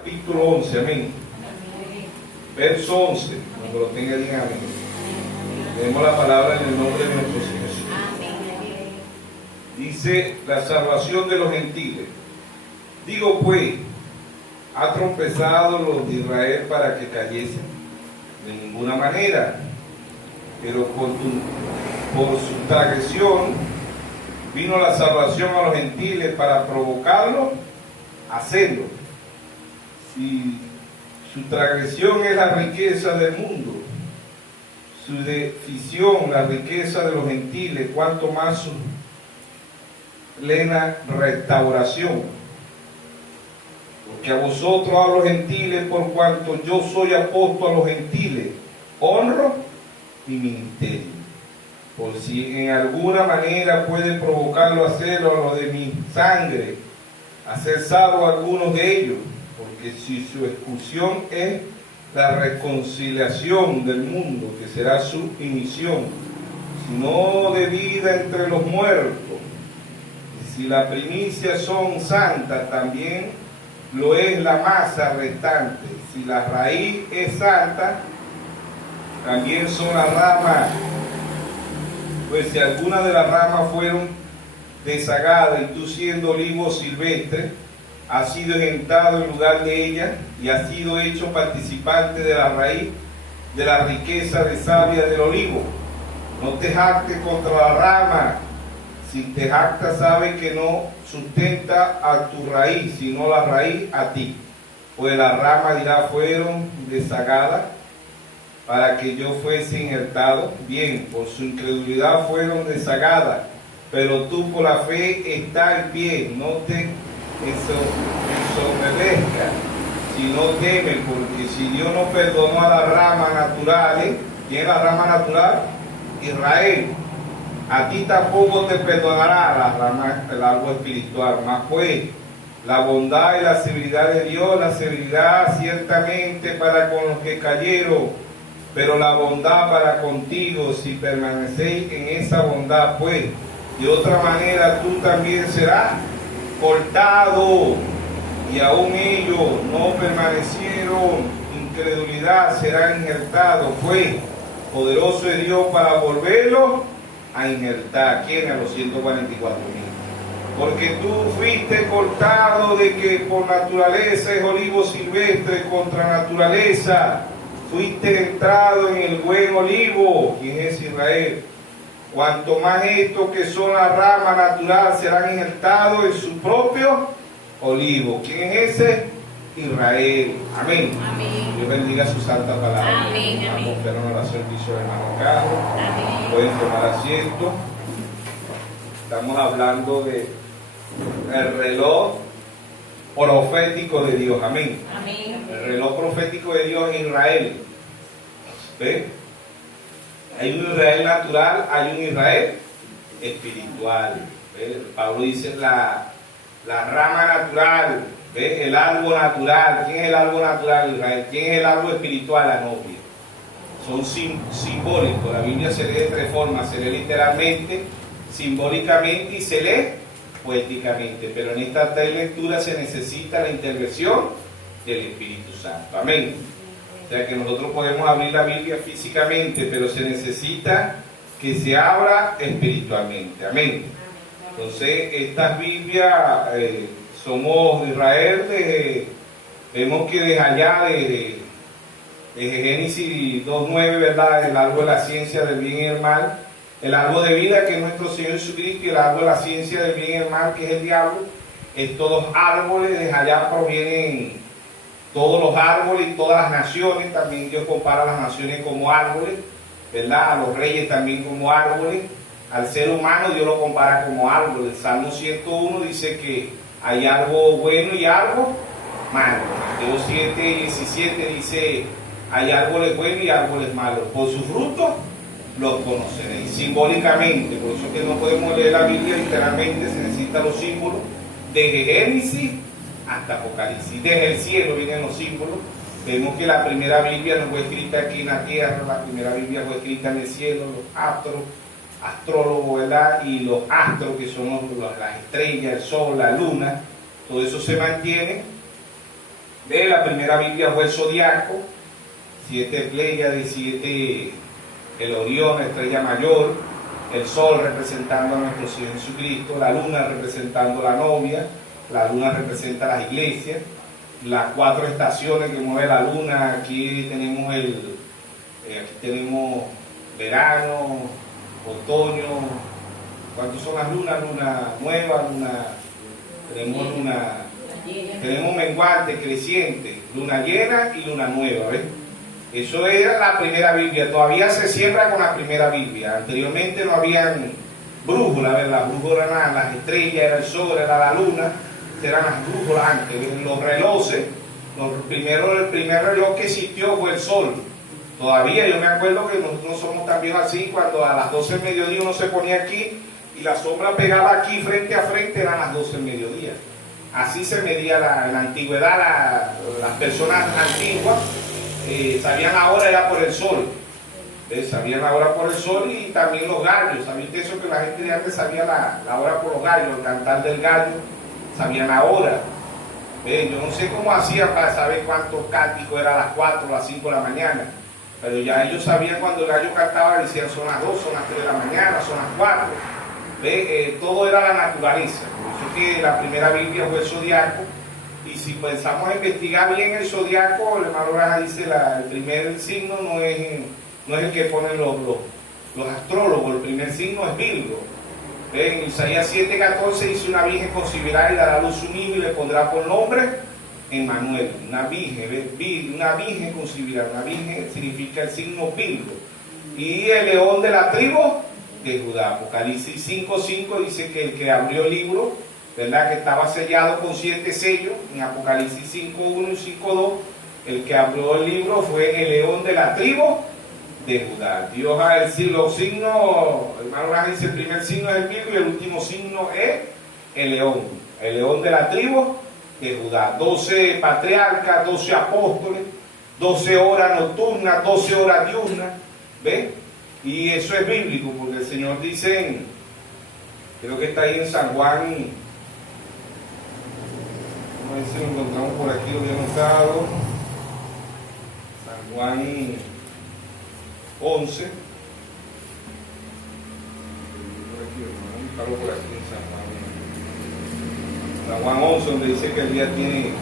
capítulo 11, amén. Verso 11, cuando lo tenga, digan amén. Tenemos la palabra en el nombre de nuestro Señor Jesús. Dice la salvación de los gentiles. Digo pues, ¿ha tropezado los de Israel para que cayesen? De ninguna manera, pero por su transgresión vino la salvación a los gentiles para provocarlos a hacerlo. Si su transgresión es la riqueza del mundo, su decisión la riqueza de los gentiles, cuanto más su plena restauración. Porque a vosotros, a los gentiles, por cuanto yo soy apóstol a los gentiles, honro mi ministerio. Por si en alguna manera puede provocarlo a hacerlo a los de mi sangre, hacer salvo a algunos de ellos. Porque si su expulsión es la reconciliación del mundo, que será su inición, sino de vida entre los muertos, y si la primicia son santas, también lo es la masa restante. Si la raíz es santa, también son las ramas. Pues si alguna de las ramas fueron desagadas, y tú siendo olivo silvestre, has sido ejentado en lugar de ella, y has sido hecho participante de la raíz, de la riqueza de savia del olivo. No te jactes contra la rama. Si te jactas, sabe que no sustenta a tu raíz, sino la raíz a ti. Pues las ramas, dirá, fueron desagadas para que yo fuese injertado. Bien, por su incredulidad fueron desagadas, pero tú por la fe estás en pie. No te ensoberbezcas, sino teme, porque si Dios no perdonó a las ramas naturales, ¿quién es la rama natural? Israel. A ti tampoco te perdonará la rama, el árbol espiritual. Mas pues, la bondad y la severidad de Dios, la severidad ciertamente para con los que cayeron, pero la bondad para contigo, si permanecéis en esa bondad, pues, de otra manera tú también serás cortado. Y aún ellos no permanecieron, incredulidad serán injertados, pues, poderoso es Dios para volverlo a injertar. ¿Quién? A los 144.000. Porque tú fuiste cortado de que por naturaleza es olivo silvestre, contra naturaleza fuiste entrado en el buen olivo. ¿Quién es Israel? Cuanto más estos que son la rama natural serán injertados en su propio olivo. ¿Quién es ese? Israel. Amén. Amén. Dios bendiga su santa palabra. Amén. Vamos a hacer una oración, dice el hermano Carlos. Amén. Pueden tomar asiento. Estamos hablando de el reloj profético de Dios. Amén. Amén. El reloj profético de Dios en Israel. ¿Ve? Hay un Israel natural, hay un Israel espiritual. ¿Ve? Pablo dice la rama natural, ¿ve? El árbol natural. ¿Quién es el árbol natural? Israel. ¿Quién es el árbol espiritual? La novia. Son simbólicos. La Biblia se lee de tres formas: se lee literalmente, simbólicamente y se lee poéticamente. Pero en estas tres lecturas se necesita la intervención del Espíritu Santo. Amén. O sea que nosotros podemos abrir la Biblia físicamente, pero se necesita que se abra espiritualmente. Amén. Entonces, estas Biblias, somos de Israel, vemos que desde allá, de Génesis 2.9, ¿verdad? El árbol de la ciencia del bien y el mal, el árbol de vida que es nuestro Señor Jesucristo, y el árbol de la ciencia del bien y el mal que es el diablo. Estos dos árboles, desde allá provienen todos los árboles y todas las naciones. También Dios compara a las naciones como árboles, ¿verdad? A los reyes también como árboles. Al ser humano Dios lo compara como árbol. El Salmo 101 dice que hay árbol bueno y árbol malo. Mateo 7:17 dice hay árboles buenos y árboles malos. Por sus frutos los conoceréis. Simbólicamente, por eso que no podemos leer la Biblia literalmente, se necesitan los símbolos. Desde Génesis hasta Apocalipsis. Desde el cielo vienen los símbolos. Vemos que la primera Biblia no fue escrita aquí en la tierra, la primera Biblia fue escrita en el cielo, los astrólogos, ¿verdad? Y los astros, que son las estrellas, el sol, la luna, todo eso se mantiene La primera Biblia fue el zodiaco, 7 Pléyades, 7 el Orión, estrella mayor, el sol representando a nuestro Señor Jesucristo, la luna representando a la novia, la luna representa a las iglesias, las 4 estaciones que mueve la luna. Aquí tenemos verano, otoño. ¿Cuántas son las lunas? Luna nueva, tenemos menguante, creciente, luna llena y luna nueva, ¿ves? Eso era la primera Biblia. Todavía se siembra con la primera Biblia. Anteriormente no habían brújulas, ¿verdad? Las brújulas eran las estrellas, era el sol, era la luna, eran las brújulas antes. Los relojes, el primer reloj que existió fue el sol. Todavía yo me acuerdo que nosotros somos también así, cuando a las 12 del mediodía uno se ponía aquí y la sombra pegaba aquí frente a frente, eran las 12 del mediodía. Así se medía en la antigüedad. Las personas antiguas sabían la hora ya por el sol. Sabían la hora por el sol, y también los gallos. ¿Sabían eso? Que la gente de antes sabía la hora por los gallos, el cantar del gallo, sabían la hora. Yo no sé cómo hacían para saber cuántos cánticos era a las 4 o las 5 de la mañana, pero ya ellos sabían cuando el gallo cantaba, decían son las 2, son las 3 de la mañana, son las 4. Todo era la naturaleza. Por eso que la primera Biblia fue el zodiaco. Y si pensamos a investigar bien el zodiaco, el hermano Raja dice el primer signo no es el que ponen los astrólogos. El primer signo es Virgo. En Isaías 7:14 dice: una virgen concebirá y dará a luz un hijo y le pondrá por nombre Emmanuel. Una virgen concebirá. Una virgen significa el signo Virgo. Y el león de la tribu de Judá. Apocalipsis 5:5 dice que el que abrió el libro, ¿verdad?, que estaba sellado con 7 sellos. En Apocalipsis 5:1 y 5:2, el que abrió el libro fue el león de la tribu de Judá. Dios ha decir los signos, hermano Raja dice: el primer signo es el Virgo y el último signo es el león de la tribu de Judá. 12 patriarcas, 12 apóstoles, 12 horas nocturnas, 12 horas diurnas, ¿ves? Y eso es bíblico, porque el Señor dice, creo que está ahí en San Juan, a ver si lo encontramos por aquí, lo había notado, San Juan 11, por aquí en San Juan 11, donde dice que el día tiene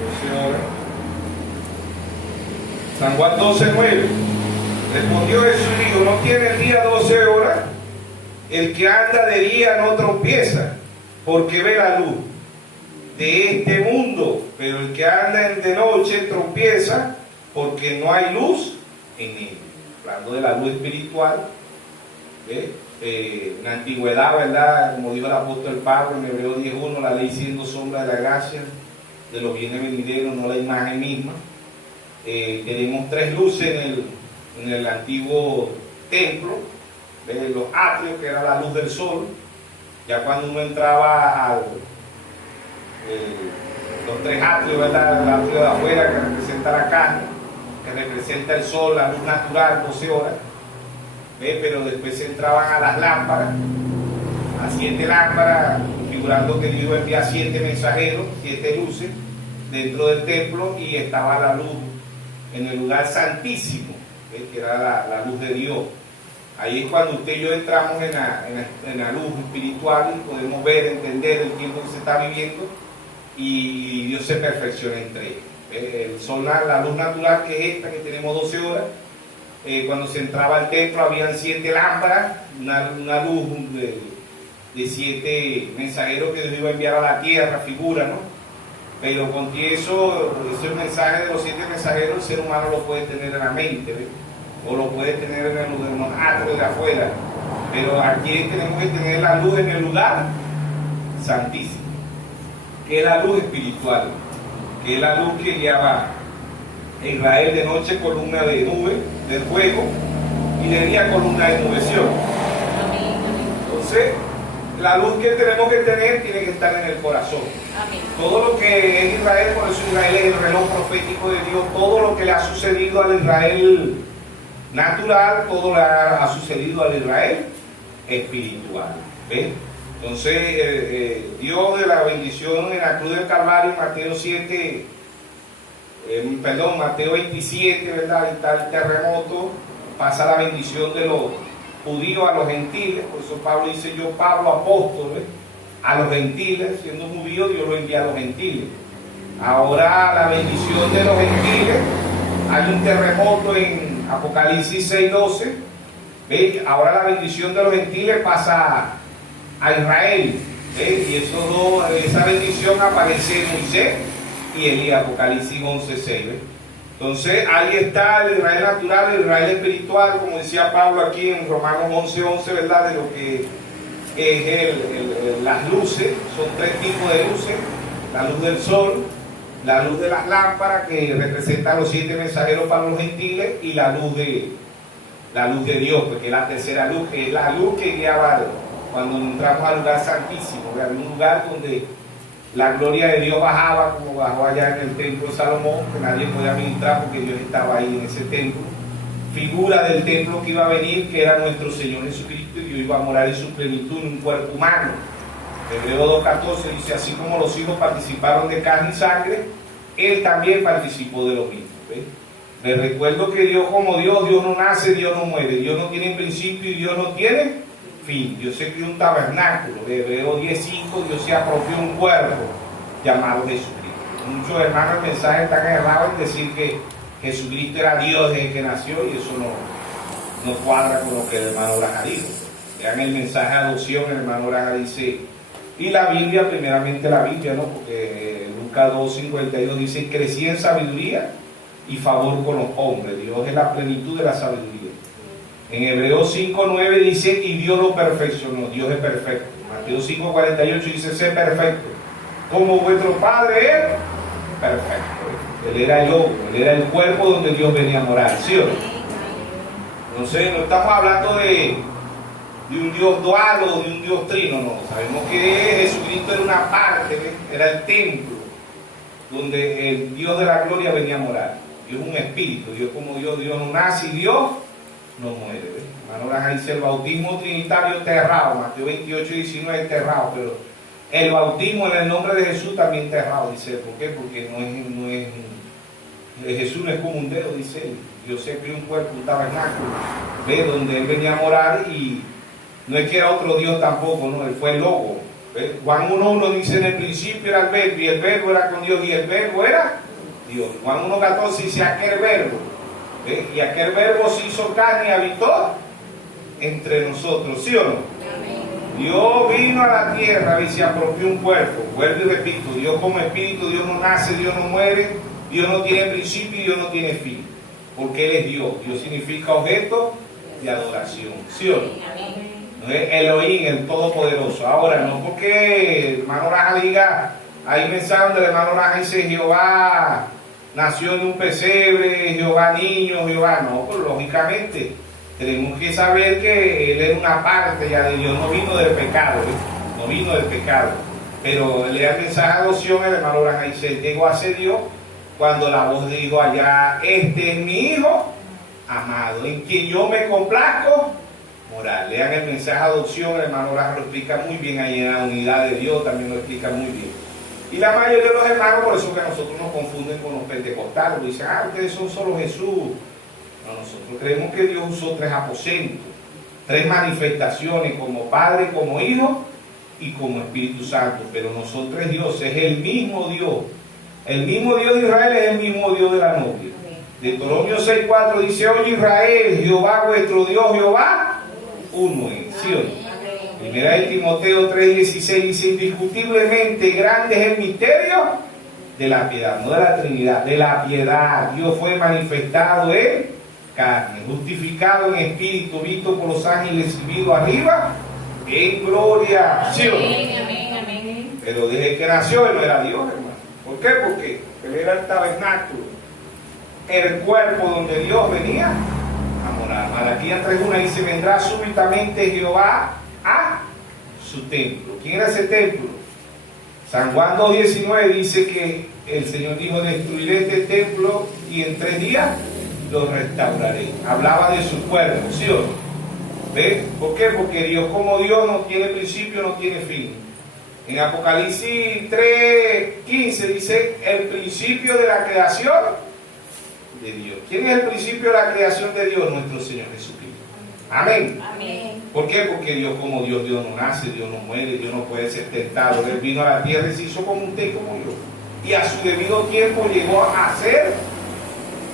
12 horas. San Juan 12:9. Respondió Jesús y dijo: ¿no tiene el día 12 horas? El que anda de día no tropieza, porque ve la luz de este mundo, pero el que anda de noche tropieza, porque no hay luz en él. Hablando de la luz espiritual, en la antigüedad, ¿verdad?, como dijo el apóstol Pablo en Hebreos 10:1, la ley siendo sombra de la gracia de los bienes venideros, no la imagen misma. Tenemos 3 luces en el antiguo templo, los atrios, que era la luz del sol. Ya cuando uno entraba los 3 atrios, ¿verdad?, el atrio de afuera, que representa la carne, que representa el sol, la luz natural, 12 horas, pero después se entraban a las lámparas, a 7 lámparas, figurando que Dios envía 7 mensajeros, 7 luces dentro del templo, y estaba la luz en el lugar santísimo, que era la luz de Dios. Ahí es cuando usted y yo entramos en la luz espiritual y podemos ver, entender el tiempo que se está viviendo, y Dios se perfecciona entre ellos. El sol, la luz natural, que es esta, que tenemos 12 horas. Cuando se entraba al templo habían 7 lámparas, una luz de 7 mensajeros que Dios iba a enviar a la tierra, figura, ¿no? Pero con eso, ese mensaje de los 7 mensajeros, el ser humano lo puede tener en la mente, ¿ves?, o lo puede tener en los atrios de afuera, pero aquí tenemos que tener la luz en el lugar santísimo, que es la luz espiritual, que es la luz que guiaba a Israel de noche, columna de nube, de fuego, y de día columna de nubección. Entonces, la luz que tenemos que tener tiene que estar en el corazón. Amén. Todo lo que es Israel, por eso Israel es el reloj profético de Dios, todo lo que le ha sucedido al Israel natural, todo le ha sucedido al Israel espiritual. ¿Ves? Entonces, Dios de la bendición en la cruz del Calvario, Mateo 7, Mateo 27, ¿verdad? Y tal terremoto, pasa la bendición de los judíos a los gentiles. Por eso Pablo dice: yo, Pablo, apóstol, a los gentiles. Siendo judío, Dios lo envía a los gentiles. Ahora la bendición de los gentiles, hay un terremoto en Apocalipsis 6:12. ¿Ve? Ahora la bendición de los gentiles pasa a Israel. ¿Ve? Y esa bendición aparece en Moisés y Elías, Apocalipsis 11:6. Entonces ahí está el Israel natural, el Israel espiritual, como decía Pablo aquí en Romanos 11:11, ¿verdad? De lo que es las luces. Son tres tipos de luces: la luz del sol, la luz de las lámparas, que representa a los 7 mensajeros para los gentiles, y la luz de Dios, porque es la tercera luz, que es la luz que guiaba cuando entramos al lugar santísimo, ¿verdad? Un lugar donde la gloria de Dios bajaba, como bajó allá en el templo de Salomón, que nadie podía ministrar porque Dios estaba ahí en ese templo. Figura del templo que iba a venir, que era nuestro Señor Jesucristo, y Dios iba a morar en su plenitud en un cuerpo humano. Hebreo 2:14 dice: así como los hijos participaron de carne y sangre, Él también participó de lo mismo. ¿Ve? Les recuerdo que Dios, como Dios no nace, Dios no muere, Dios no tiene principio y Dios no tiene fin. Dios se creó un tabernáculo. Hebreo 10:5, Dios se apropió un cuerpo llamado Jesucristo. Muchos hermanos el mensaje están errados en decir que Jesucristo era Dios desde que nació, y eso no cuadra con lo que el hermano Braja dijo. Vean el mensaje de adopción, el hermano Braja dice, y la Biblia, primeramente la Biblia, ¿no? Porque Lucas 2:52 dice: crecí en sabiduría y favor con los hombres. Dios es la plenitud de la sabiduría. En Hebreos 5:9 dice: y Dios lo perfeccionó. Dios es perfecto. Mateo 5:48 dice: sé perfecto, como vuestro Padre es perfecto. Él era el lobo, Él era el cuerpo donde Dios venía a morar, ¿sí o no? Entonces no estamos hablando de un Dios dual o de un Dios trino, no. Sabemos que Jesucristo era una parte, ¿ves? Era el templo donde el Dios de la gloria venía a morar. Dios es un espíritu. Dios, como Dios no nace y Dios no muere. ¿Ves? Hermano, dice: el bautismo trinitario terrado. Mateo 28:19 terrado, pero el bautismo en el nombre de Jesús también terrado, dice. ¿Por qué? Porque Jesús no es como un dedo, dice él. Dios se creó un cuerpo, un tabernáculo, ¿ves? Donde Él venía a morar, y no es que era otro Dios tampoco, no, Él fue el logo. ¿Ves? Juan 1:1 dice: en el principio era el verbo, y el verbo era con Dios, y el verbo era Dios. Juan 1:14 dice: aquel verbo, ¿ves? Y aquel verbo se hizo carne y habitó entre nosotros, ¿sí o no? Dios vino a la tierra y se apropió un cuerpo. Vuelvo y repito: Dios como espíritu, Dios no nace, Dios no muere, Dios no tiene principio y Dios no tiene fin, porque Él es Dios. Dios significa objeto de adoración, ¿sí o no? No es Elohim, el Todopoderoso. Ahora, no porque el hermano Raja diga, hay mensajes donde el hermano Raja dice: Jehová nació en un pesebre, Jehová niño, Jehová. No, pues lógicamente tenemos que saber que Él es una parte ya de Dios, no vino del pecado, no vino del pecado. Pero lea el mensaje de adopción, el hermano Raja dice: llegó a ser Dios cuando la voz dijo allá: este es mi hijo amado, en quien yo me complazco morar. Lean el mensaje de adopción, el hermano Braja lo explica muy bien ahí en la unidad de Dios, también lo explica muy bien. Y la mayoría de los hermanos, por eso que nosotros nos confunden con los pentecostales, dicen: ustedes son solo Jesús. No, nosotros creemos que Dios usó 3 aposentos, 3 manifestaciones, como Padre, como Hijo y como Espíritu Santo, pero no son 3 dioses, es el mismo Dios. El mismo Dios de Israel es el mismo Dios de la novia. Deuteronomio 6:4 dice: oye Israel, Jehová vuestro Dios, Jehová uno es, ¿sí o no? Primera de Timoteo 3:16 dice: indiscutiblemente grande es el misterio de la piedad, no de la Trinidad, de la piedad. Dios fue manifestado en carne, justificado en espíritu, visto por los ángeles y visto arriba en gloria, ¿sí o no? Pero desde que nació Él no era Dios, hermano. ¿Por qué? Porque Él era el tabernáculo, el cuerpo donde Dios venía a morar. Malaquías 3:1 dice: vendrá súbitamente Jehová a su templo. ¿Quién era ese templo? San Juan 2:19 dice que el Señor dijo: destruiré este templo y en 3 días lo restauraré. Hablaba de su cuerpo, ¿sí o no? ¿Ves? ¿Por qué? Porque Dios, como Dios, no tiene principio, no tiene fin. En Apocalipsis 3:15 dice el principio de la creación de Dios. ¿Quién es el principio de la creación de Dios? Nuestro Señor Jesucristo. Amén. Amén. ¿Por qué? Porque Dios como Dios, Dios no nace, Dios no muere, Dios no puede ser tentado. Él vino a la tierra y se hizo como usted y como yo. Y a su debido tiempo llegó a ser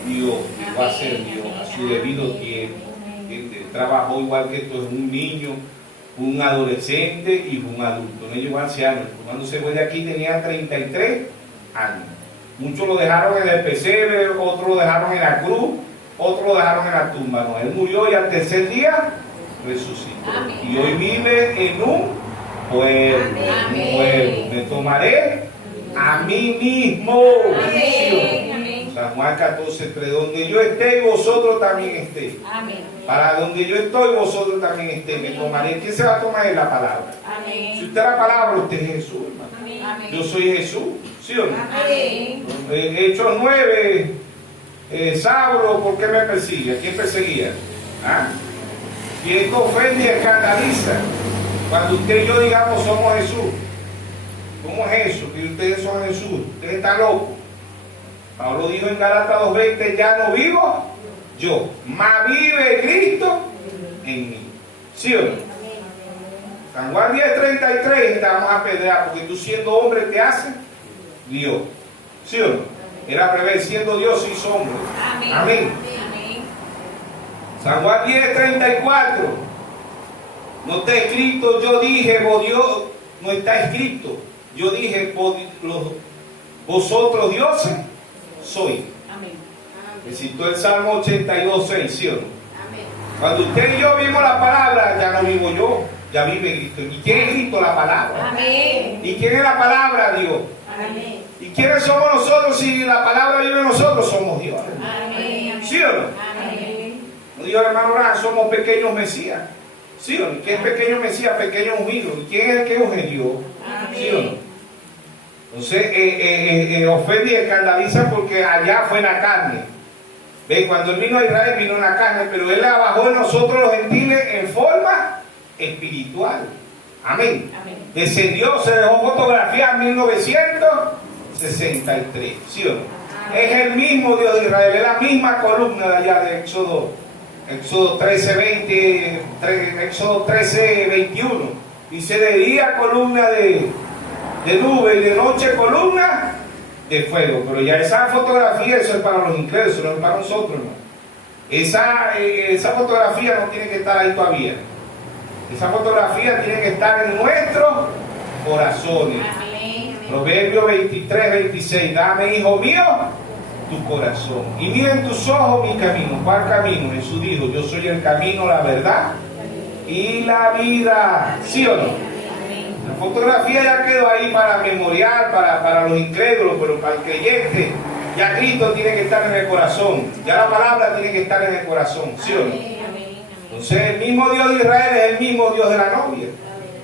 Dios. Llegó a ser Dios a su debido tiempo. Él trabajó igual que tú, es un niño, un adolescente y un adulto. No llegó anciano. Cuando se fue de aquí tenía 33 años. Muchos lo dejaron en el pesebre, otros lo dejaron en la cruz, otros lo dejaron en la tumba. No, él murió y al tercer día resucitó. Amén. Y hoy vive en un pueblo. Amén. Un pueblo. Me tomaré a mí mismo. Amén. Amén. San Juan 14:3. Donde yo esté y vosotros también estéis. Amén. Para donde yo estoy, vosotros también estéis. Me tomaré. ¿Quién se va a tomar en la palabra? Si Amén. usted es la palabra, usted es Jesús, hermano. Amén. Yo soy Jesús. ¿Sí o no? Amén. Hechos 9, Saulo, ¿por qué me persigue? ¿A quién perseguía? ¿Ah? Y esto ofende y escandaliza. Cuando usted y yo digamos somos Jesús. ¿Cómo es eso? Que ustedes son Jesús. Usted está loco. Pablo dijo en Gálatas 2:20, ya no vivo yo, mas vive Cristo en mí. ¿Sí o no? San Juan 10:33 te vamos a pedrear porque tú siendo hombre te haces Dios. ¿Sí o no? Era al revés, siendo Dios se hizo hombre. Amén. Amén. Amén. San Juan 10:34. No está escrito, yo dije, Dios, no está escrito. Yo dije, vosotros dioses sois. Amén. Me citó el Salmo 82:6, ¿sí o no? Amén. Cuando usted y yo vimos la palabra, ya no vivo yo, ya vive Cristo. ¿Y quién es Cristo? La palabra. Amén. ¿Y quién es la palabra? Dios. Amén. ¿Y quiénes somos nosotros si la palabra vive en nosotros? Somos Dios. Amén. ¿Sí o no? Amén. No dijo el hermano Ran, somos pequeños mesías. ¿Sí o no? ¿Quién es pequeño mesías? Pequeño ungido. ¿Y quién es el que unge? Dios. ¿Sí o no? Entonces, ofende y escandaliza porque allá fue en la carne. ¿Ves? Cuando él vino a Israel, vino en la carne, pero él la bajó en nosotros los gentiles en forma espiritual. Amén. Amén. Descendió, se dejó fotografiar en 1963. ¿Sí o no? Es el mismo Dios de Israel, es la misma columna de allá de Éxodo 13:20, Éxodo 13:21. Dice de día columna de nube y de noche columna de fuego. Pero ya esa fotografía, eso es para los incrédulos, eso no es para nosotros, ¿no? Esa fotografía no tiene que estar ahí todavía. Esa fotografía tiene que estar en nuestros corazones. Amén. Proverbios 23:26. Dame, hijo mío, tu corazón. Y mira en tus ojos mi camino. ¿Cuál camino? Jesús dijo, yo soy el camino, la verdad y la vida. ¿Sí o no? La fotografía ya quedó ahí para memorial, para los incrédulos, pero para el creyente, ya Cristo tiene que estar en el corazón. Ya la palabra tiene que estar en el corazón. ¿Sí o no? Entonces el mismo Dios de Israel es el mismo Dios de la novia.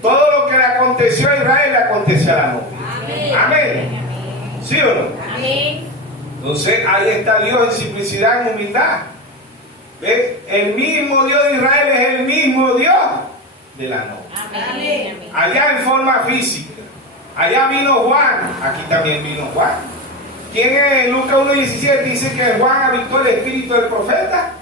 Todo lo que le aconteció a Israel le aconteció a la novia. Amén. ¿Sí o no? Amén. Entonces ahí está Dios en simplicidad, en humildad. ¿Ves? El mismo Dios de Israel es el mismo Dios de la novia. Amén. Allá en forma física. Allá vino Juan. Aquí también vino Juan. ¿Quién es? En Lucas 1:17 dice que Juan habitó el espíritu del profeta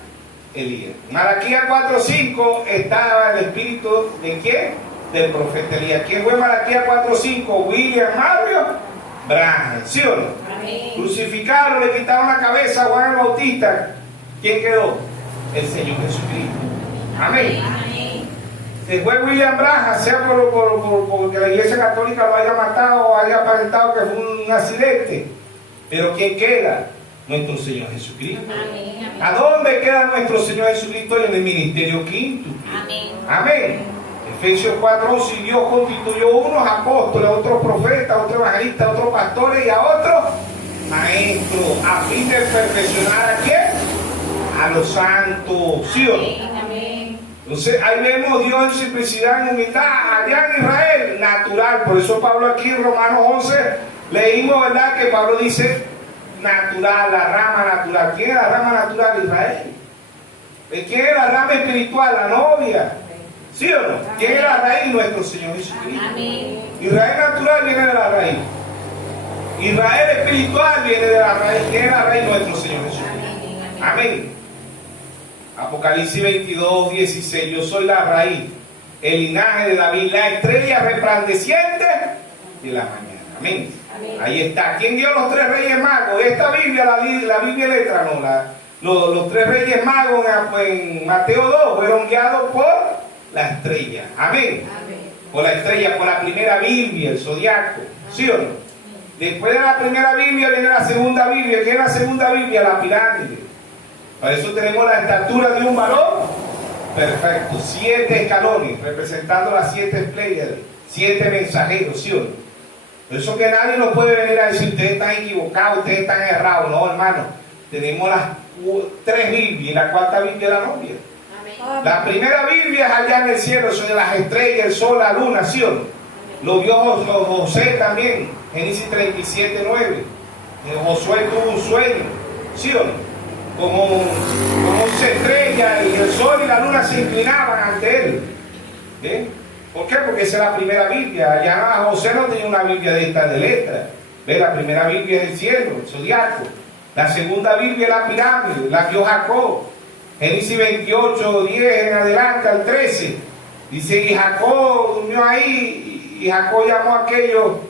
Elías. Malaquías 4:5 estaba el espíritu de quién? Del profeta Elías. ¿Quién fue Malaquías 4:5? William Mario Branham. ¿Sí o no? Amén. Crucificaron, le quitaron la cabeza a Juan el Bautista. ¿Quién quedó? El Señor Jesucristo. Amén. Amén. Se fue William Branham, sea porque la Iglesia Católica lo haya matado o haya aparentado que fue un accidente. Pero ¿quién queda? Nuestro Señor Jesucristo. Amén. ¿A dónde queda nuestro Señor Jesucristo? En el ministerio quinto. Amén. Amén. Efesios 4:11, y Dios constituyó unos apóstoles, otros profetas, otros evangelistas, otros pastores y a otros maestros, a fin de perfeccionar a quién? A los santos. ¿Sí o no? Amén. Entonces ahí vemos Dios en simplicidad, en humildad, allá en Israel, natural. Por eso Pablo aquí en Romanos 11 leímos, ¿verdad? Que Pablo dice natural, la rama natural. ¿Quién es la rama natural de Israel? ¿De quién es la rama espiritual? La novia. ¿Sí o no? ¿Quién es la raíz? Nuestro Señor Jesucristo. Amén. Israel natural viene de la raíz. Israel espiritual viene de la raíz. ¿Quién es la raíz? Nuestro Señor Jesucristo. Amén. Apocalipsis 22, 16. Yo soy la raíz, el linaje de David, la estrella resplandeciente de la mañana. Amén. Amén. Ahí está. ¿Quién dio los tres reyes magos? Esta Biblia, la Biblia letra, no. Los tres reyes magos en Mateo 2 fueron guiados por la estrella. Amén. Amén. Por la estrella, por la primera Biblia, el zodiaco. ¿Sí o no? Después de la primera Biblia viene la segunda Biblia. ¿Qué es la segunda Biblia? La pirámide. Por eso tenemos la estatura de un varón perfecto. 7 escalones, representando las 7 Pléyades, 7 mensajeros, ¿sí o no? Por eso que nadie nos puede venir a decir, ustedes están equivocados, ustedes están errados. No, hermano. Tenemos las 3 Biblias y la cuarta Biblia es la novia. Amén. La primera Biblia es allá en el cielo, son las estrellas, el sol, la luna, ¿sí o no? Lo vio José también, Génesis 37, 9. Josué tuvo un sueño, ¿sí o no? Como se estrella y el sol y la luna se inclinaban ante él. ¿Bien? ¿Por qué? Porque esa es la primera Biblia. Allá José no tenía una Biblia de esta de letra. ¿Ve? La primera Biblia es el cielo, el zodiaco. La segunda Biblia es la pirámide, la vio Jacob. Génesis 28, 10 en adelante al 13. Dice, y Jacob durmió ahí, y Jacob llamó a aquello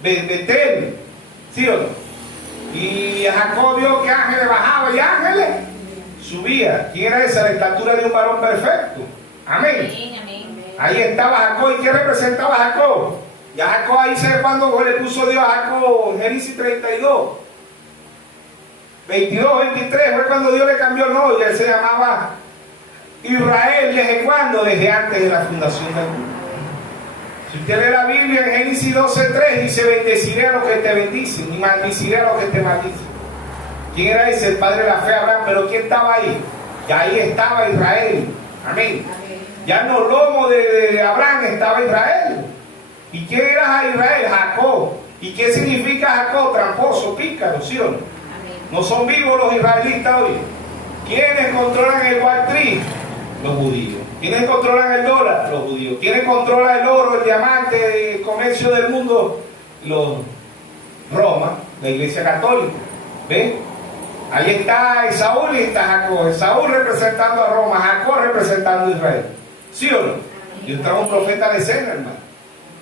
Betel, ¿sí o no? Y Jacob vio que ángeles bajaban y ángeles subían. ¿Quién era esa? La estatura de un varón perfecto. Amén. Amén. Ahí estaba Jacob. ¿Y qué representaba Jacob? Ya Jacob ahí se ve cuando le puso Dios a Jacob, Génesis 32. 22, 23 fue cuando Dios le cambió el nombre. Él se llamaba Israel. ¿Desde cuándo? Desde antes de la fundación del mundo. Si usted lee la Biblia en Génesis 12:3 dice, bendeciré a los que te bendicen y maldiciré a los que te maldicen. ¿Quién era ese? El padre de la fe, Abraham. ¿Pero quién estaba ahí? Ya ahí estaba Israel. Amén. Ya en los lomos de Abraham estaba Israel. ¿Y quién era Israel? Jacob. ¿Y qué significa Jacob? Tramposo, pícaro, ¿sí o no? No son vivos los israelitas hoy. ¿Quiénes controlan el Wall Street? Los judíos. ¿Quiénes controlan el dólar? Los judíos. ¿Quiénes controlan el oro, el diamante, el comercio del mundo? Roma, la Iglesia Católica. ¿Ven? Ahí está Esaú y está Jacob. Esaú representando a Roma, Jacob representando a Israel. ¿Sí o no? Dios trae un profeta de escena, hermano.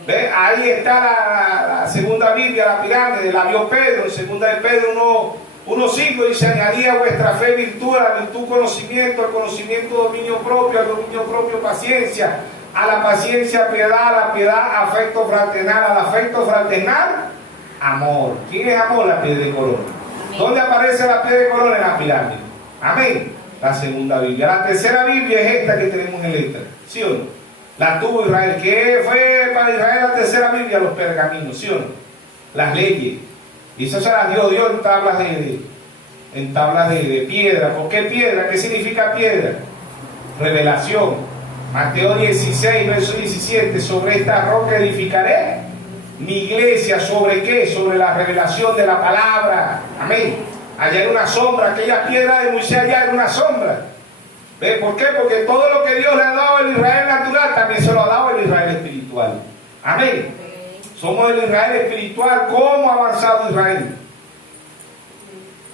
¿Ven? Ahí está la segunda Biblia, la pirámide, la vio Pedro, en segunda de Pedro 1:5 dice, añadía a vuestra fe virtud, a la virtud conocimiento, al conocimiento dominio propio, al dominio propio paciencia, a la paciencia piedad, a la piedad afecto fraternal, al afecto fraternal amor. ¿Quién es amor? La piedra de corona. Amén. ¿Dónde aparece la piedra de corona? En la pirámide. Amén. La segunda Biblia. La tercera Biblia es esta que tenemos en letra, ¿sí o no? La tuvo Israel. ¿Qué fue para Israel la tercera Biblia? Los pergaminos, ¿sí o no? Las leyes. Y eso se las dio Dios en tablas de piedra. ¿Por qué piedra? ¿Qué significa piedra? Revelación. Mateo 16, verso 17. Sobre esta roca edificaré mi iglesia. ¿Sobre qué? Sobre la revelación de la palabra. Amén. Allá era una sombra. Aquella piedra de Moisés allá era una sombra. ¿Ve? ¿Por qué? Porque todo lo que Dios le ha dado al Israel natural también se lo ha dado al Israel espiritual. Amén. Somos el Israel espiritual. ¿Cómo ha avanzado Israel?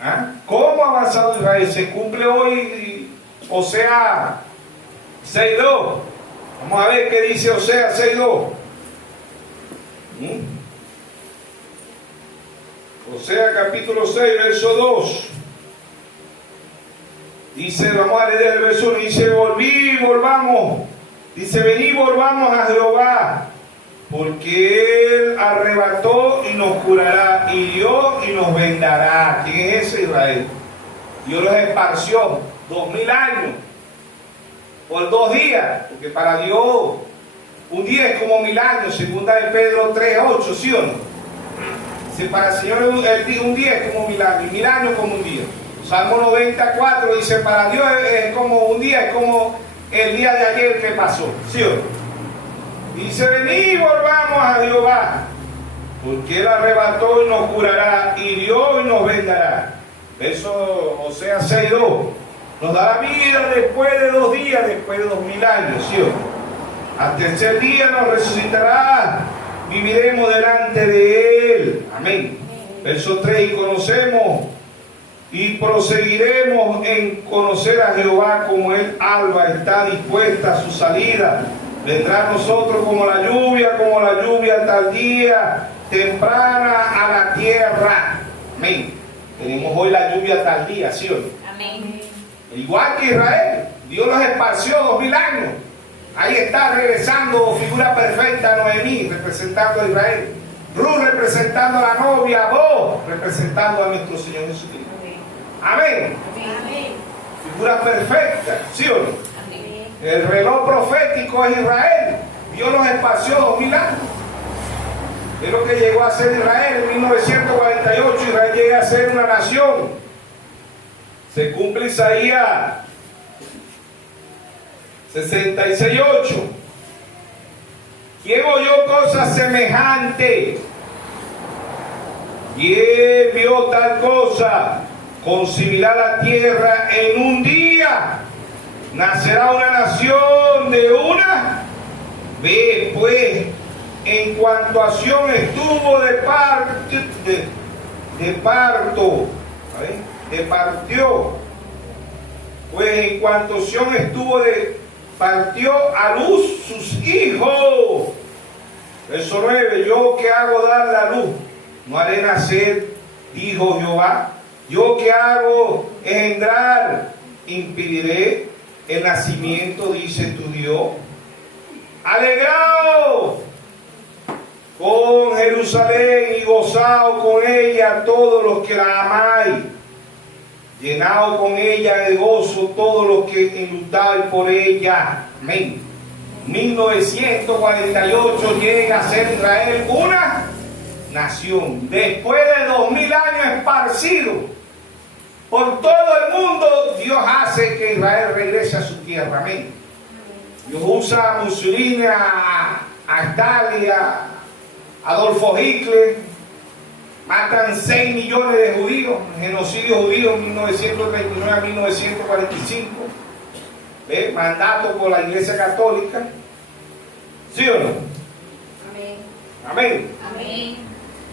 ¿Ah? ¿Cómo ha avanzado Israel? Se cumple hoy Osea 6:2. Vamos a ver qué dice Osea 6:2. Osea capítulo 6, verso 2. Dice, vamos a leer el verso 1. Dice, volvamos. Dice, vení, volvamos a Jehová. Porque Él arrebató y nos curará, hirió y nos vendará. ¿Quién es ese? Israel. Dios los esparció 2000 años por 2 días, porque para Dios un día es como 1000 años. Segunda de Pedro 3:8, ¿sí o no? Dice, para el Señor un día es como 1000 años, 1000 años como un día. Salmo 94 dice, para Dios es como un día, es como el día de ayer que pasó, ¿sí o no? Dice, venid, volvamos a Jehová, porque Él arrebató y nos curará, hirió y nos vendará. Verso Osea 6:2. Nos dará vida después de 2 días, después de 2000 años, ¿sí o no? Al tercer día nos resucitará, viviremos delante de Él. Amén. Verso 3, y conocemos y proseguiremos en conocer a Jehová como el alba está dispuesta a su salida. Vendrá a nosotros como la lluvia tardía, temprana a la tierra. Amén. Tenemos hoy la lluvia tardía, ¿sí o no? Amén. Igual que Israel, Dios los esparció 2000 años. Ahí está regresando figura perfecta Noemí, representando a Israel. Ruth representando a la novia, vos representando a nuestro Señor Jesucristo. Amén. Amén. Figura perfecta, ¿sí o no? Amén. El reloj profético es Israel. Dios los esparció 2000 años. Es lo que llegó a ser Israel en 1948. Israel llega a ser una nación. Se cumple Isaías 66:8. ¿Quién oyó cosas semejantes? ¿Quién vio tal cosa? Concebirá la tierra en un día. Nacerá una nación de una vez, pues, en cuanto a Sión estuvo de partió. Pues en cuanto Sión estuvo partió a luz sus hijos. Verso 9, yo que hago dar la luz, no haré nacer, dijo Jehová. Yo que hago engendrar, impediré el nacimiento, dice tu Dios. Alegraos con Jerusalén y gozaos con ella todos los que la amáis. Llenaos con ella de gozo todos los que enlutáis por ella. Amén. 1948 llega a ser Israel una nación. Después de 2000 años esparcido por todo el mundo, Dios hace que Israel regrese a su tierra. Amén. Dios usa a Mussolini, a Stalin, a Adolfo Hitler. Matan 6 millones de judíos, genocidio judío en 1939 a 1945. ¿Ve? Mandato por la Iglesia Católica. ¿Sí o no? Amén. Amén. Amén.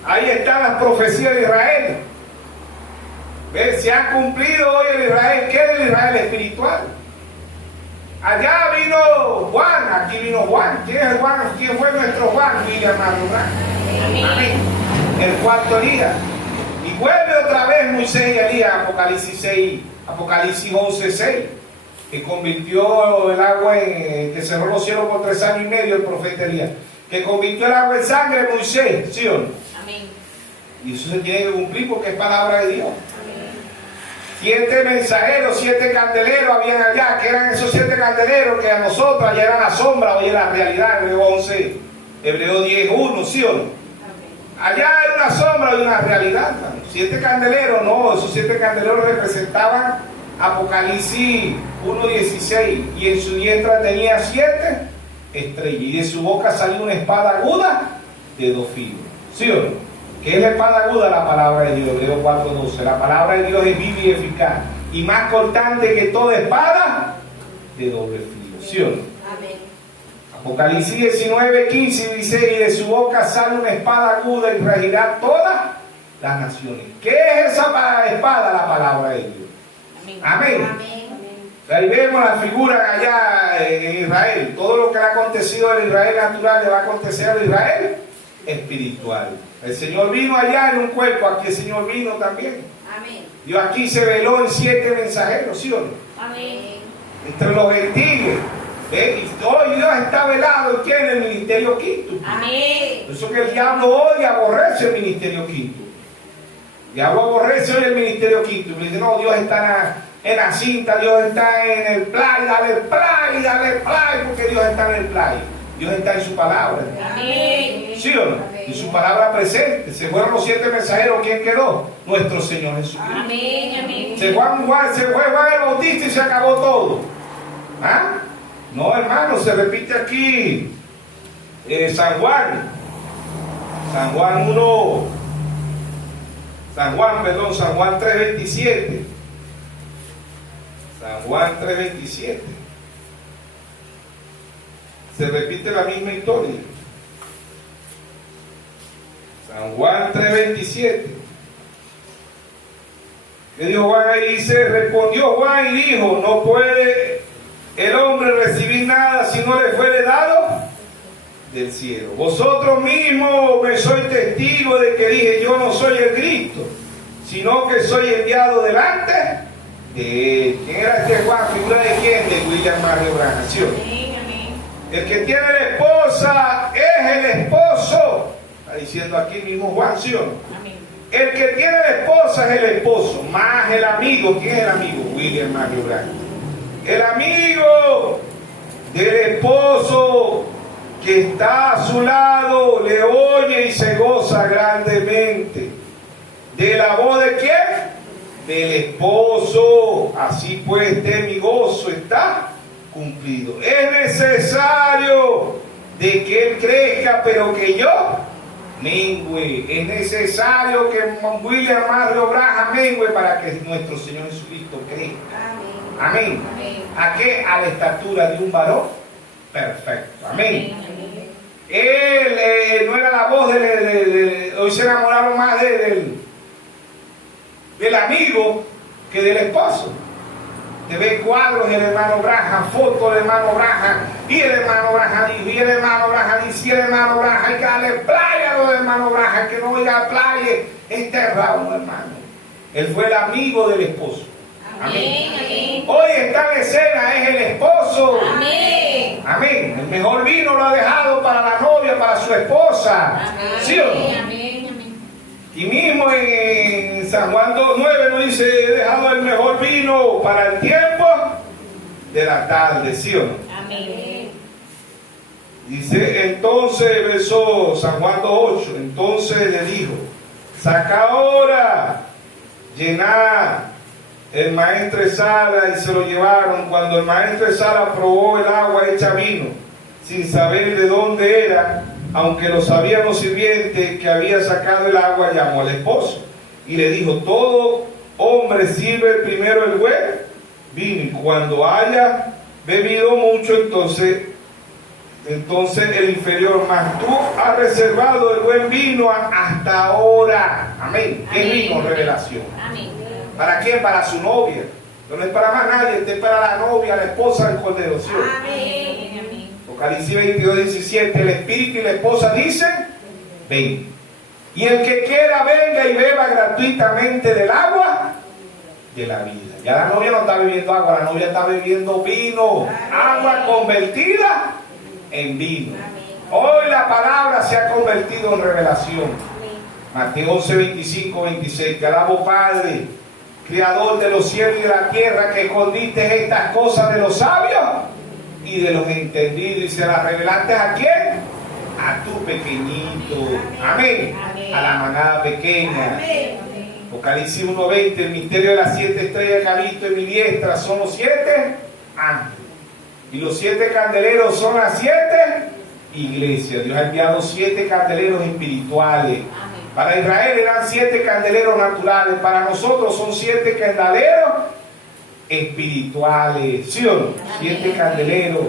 Ahí están las profecías de Israel. ¿Ve? Se ha cumplido hoy el Israel. ¿Qué es el Israel espiritual? Allá vino Juan, aquí vino Juan. ¿Quién es Juan? ¿Quién fue nuestro Juan? William Marlon. Amén. El cuarto Elías. Y vuelve otra vez Moisés y Elías, Apocalipsis 11:6, que convirtió el agua que cerró los cielos por 3 años y medio, el profeta Elías, que convirtió el agua en sangre, Moisés, ¿sí o no? Amén. Y eso se tiene que cumplir porque es palabra de Dios. 7 mensajeros, 7 candeleros habían allá, que eran esos 7 candeleros que a nosotros allá eran la sombra, hoy es la realidad, Hebreo 10:1, ¿sí o no? Allá era una sombra y una realidad. 7 candeleros, no, esos 7 candeleros representaban Apocalipsis 1:16, y en su diestra tenía 7 estrellas, y de su boca salía una espada aguda de 2 filos. ¿Sí o no? ¿Qué es la espada aguda? La palabra de Dios, Hebreo 4:12. La palabra de Dios es viva y eficaz, y más cortante que toda espada de doble filo. ¿Sí o no? Apocalipsis 19:15 dice, y de su boca sale una espada aguda y regirá todas las naciones. ¿Qué es esa espada? La palabra de Dios. Amén. Ahí vemos la figura allá en Israel. Todo lo que le ha acontecido en Israel natural le va a acontecer a Israel espiritual. El Señor vino allá en un cuerpo, aquí el Señor vino también. Amén. Dios aquí se veló en 7 mensajeros, ¿sí o no? Amén. Entre los gentiles. Y hoy Dios está velado aquí en el ministerio quinto. Amén. Por eso que el diablo odia, aborrece el ministerio quinto. El diablo aborrece hoy el ministerio quinto. Y dice, no, Dios está en la cinta, Dios está en el play, dale play, porque Dios está en el play. Dios está en su palabra. Amén. ¿Sí o no? En su palabra presente. Se fueron los 7 mensajeros. ¿Quién quedó? Nuestro Señor Jesucristo. Amén. Amén. Se fue Juan el Bautista y se acabó todo. ¿Ah? No, hermano, se repite aquí San Juan 3:27. San Juan 3:27. se repite la misma historia. San Juan 3:27. ¿Qué dijo Juan ahí? Dice, respondió Juan y dijo, no puede el hombre recibir nada si no le fuere dado del cielo. Vosotros mismos me sois testigo de que dije, yo no soy el Cristo, sino que soy enviado delante de él. ¿Quién era este Juan? ¿Figura de quién? De William Mario Branham. El que tiene la esposa es el esposo. Está diciendo aquí mismo Juan, ¿sí o no? El que tiene la esposa es el esposo, más el amigo. ¿Quién es el amigo? William Mario Branham. El amigo del esposo que está a su lado le oye y se goza grandemente. ¿De la voz de quién? Del esposo. Así pues, de mi gozo está cumplido. Es necesario de que él crezca, pero que yo mengüe. Es necesario que William Mario Branham mengüe para que nuestro Señor Jesucristo crezca. Amén. ¿A qué? A la estatura de un varón perfecto. Amén. Él no era la voz hoy se enamoraron más del amigo que del esposo. Te ve cuadros del hermano Branham, fotos del hermano Branham, y el hermano Branham dijo, y el hermano Branham dice, y el hermano Branham, hay que darle playa a los hermanos Branham, que no diga playa, enterrado, hermano. Él fue el amigo del esposo. Amén. Amén. Hoy está en escena, es el esposo. Amén. Amén. El mejor vino lo ha dejado para la novia, para su esposa. Amén. ¿Sí o no? Amén. Y mismo en San Juan 2:9 nos dice, he dejado el mejor vino para el tiempo de la tarde, ¿sí o no? Amén. Dice, entonces, verso San Juan 2:8, entonces le dijo, saca ahora, llenad el maestro de Sala, y se lo llevaron. Cuando el maestro de Sala probó el agua hecha vino, sin saber de dónde era, aunque lo sabían los sirvientes que había sacado el agua, llamó al esposo y le dijo, todo hombre sirve primero el buen vino, y cuando haya bebido mucho, entonces el inferior, mas tú has reservado el buen vino hasta ahora. Amén. ¿Qué vino? Revelación. Amén. ¿Para quién? Para su novia. No es para más nadie, este es para la novia, la esposa del Cordero. ¿Sí? Amén. Apocalipsis 22:17, el espíritu y la esposa dicen, ven. Y el que quiera venga y beba gratuitamente del agua de la vida. Ya la novia no está bebiendo agua, la novia está bebiendo vino. Agua convertida en vino. Hoy la palabra se ha convertido en revelación. Mateo 11:25-26, te alabo, Padre, Creador de los cielos y de la tierra, que escondiste estas cosas de los sabios y de los entendidos, y se las revelaste ¿a quién? A tu pequeñito. Amén. Amén. A la manada pequeña. Amén. Apocalipsis 1:20, el misterio de las 7 estrellas que ha visto en mi diestra son los 7 ángeles, y los 7 candeleros son las 7 iglesias. Dios ha enviado 7 candeleros espirituales. Amén. Para Israel eran 7 candeleros naturales, para nosotros son 7 candeleros espirituales, ¿sí o no? 7 candeleros,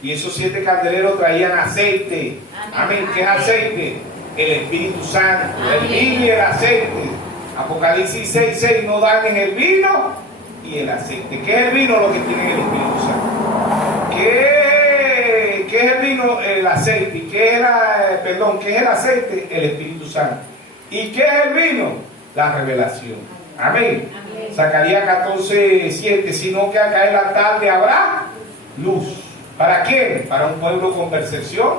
y esos 7 candeleros traían aceite. Amén. ¿Qué es aceite? El Espíritu Santo. El vino y el aceite. Apocalipsis 6:6, no dañen el vino y el aceite. ¿Qué es el vino? Lo que tiene el Espíritu Santo. ¿Qué es el vino? El aceite. ¿Qué es el aceite? El Espíritu Santo. ¿Y qué es el vino? La revelación. Amén. Zacarías 14:7, sino que al caer la tarde habrá luz. ¿Para quién? Para un pueblo con percepción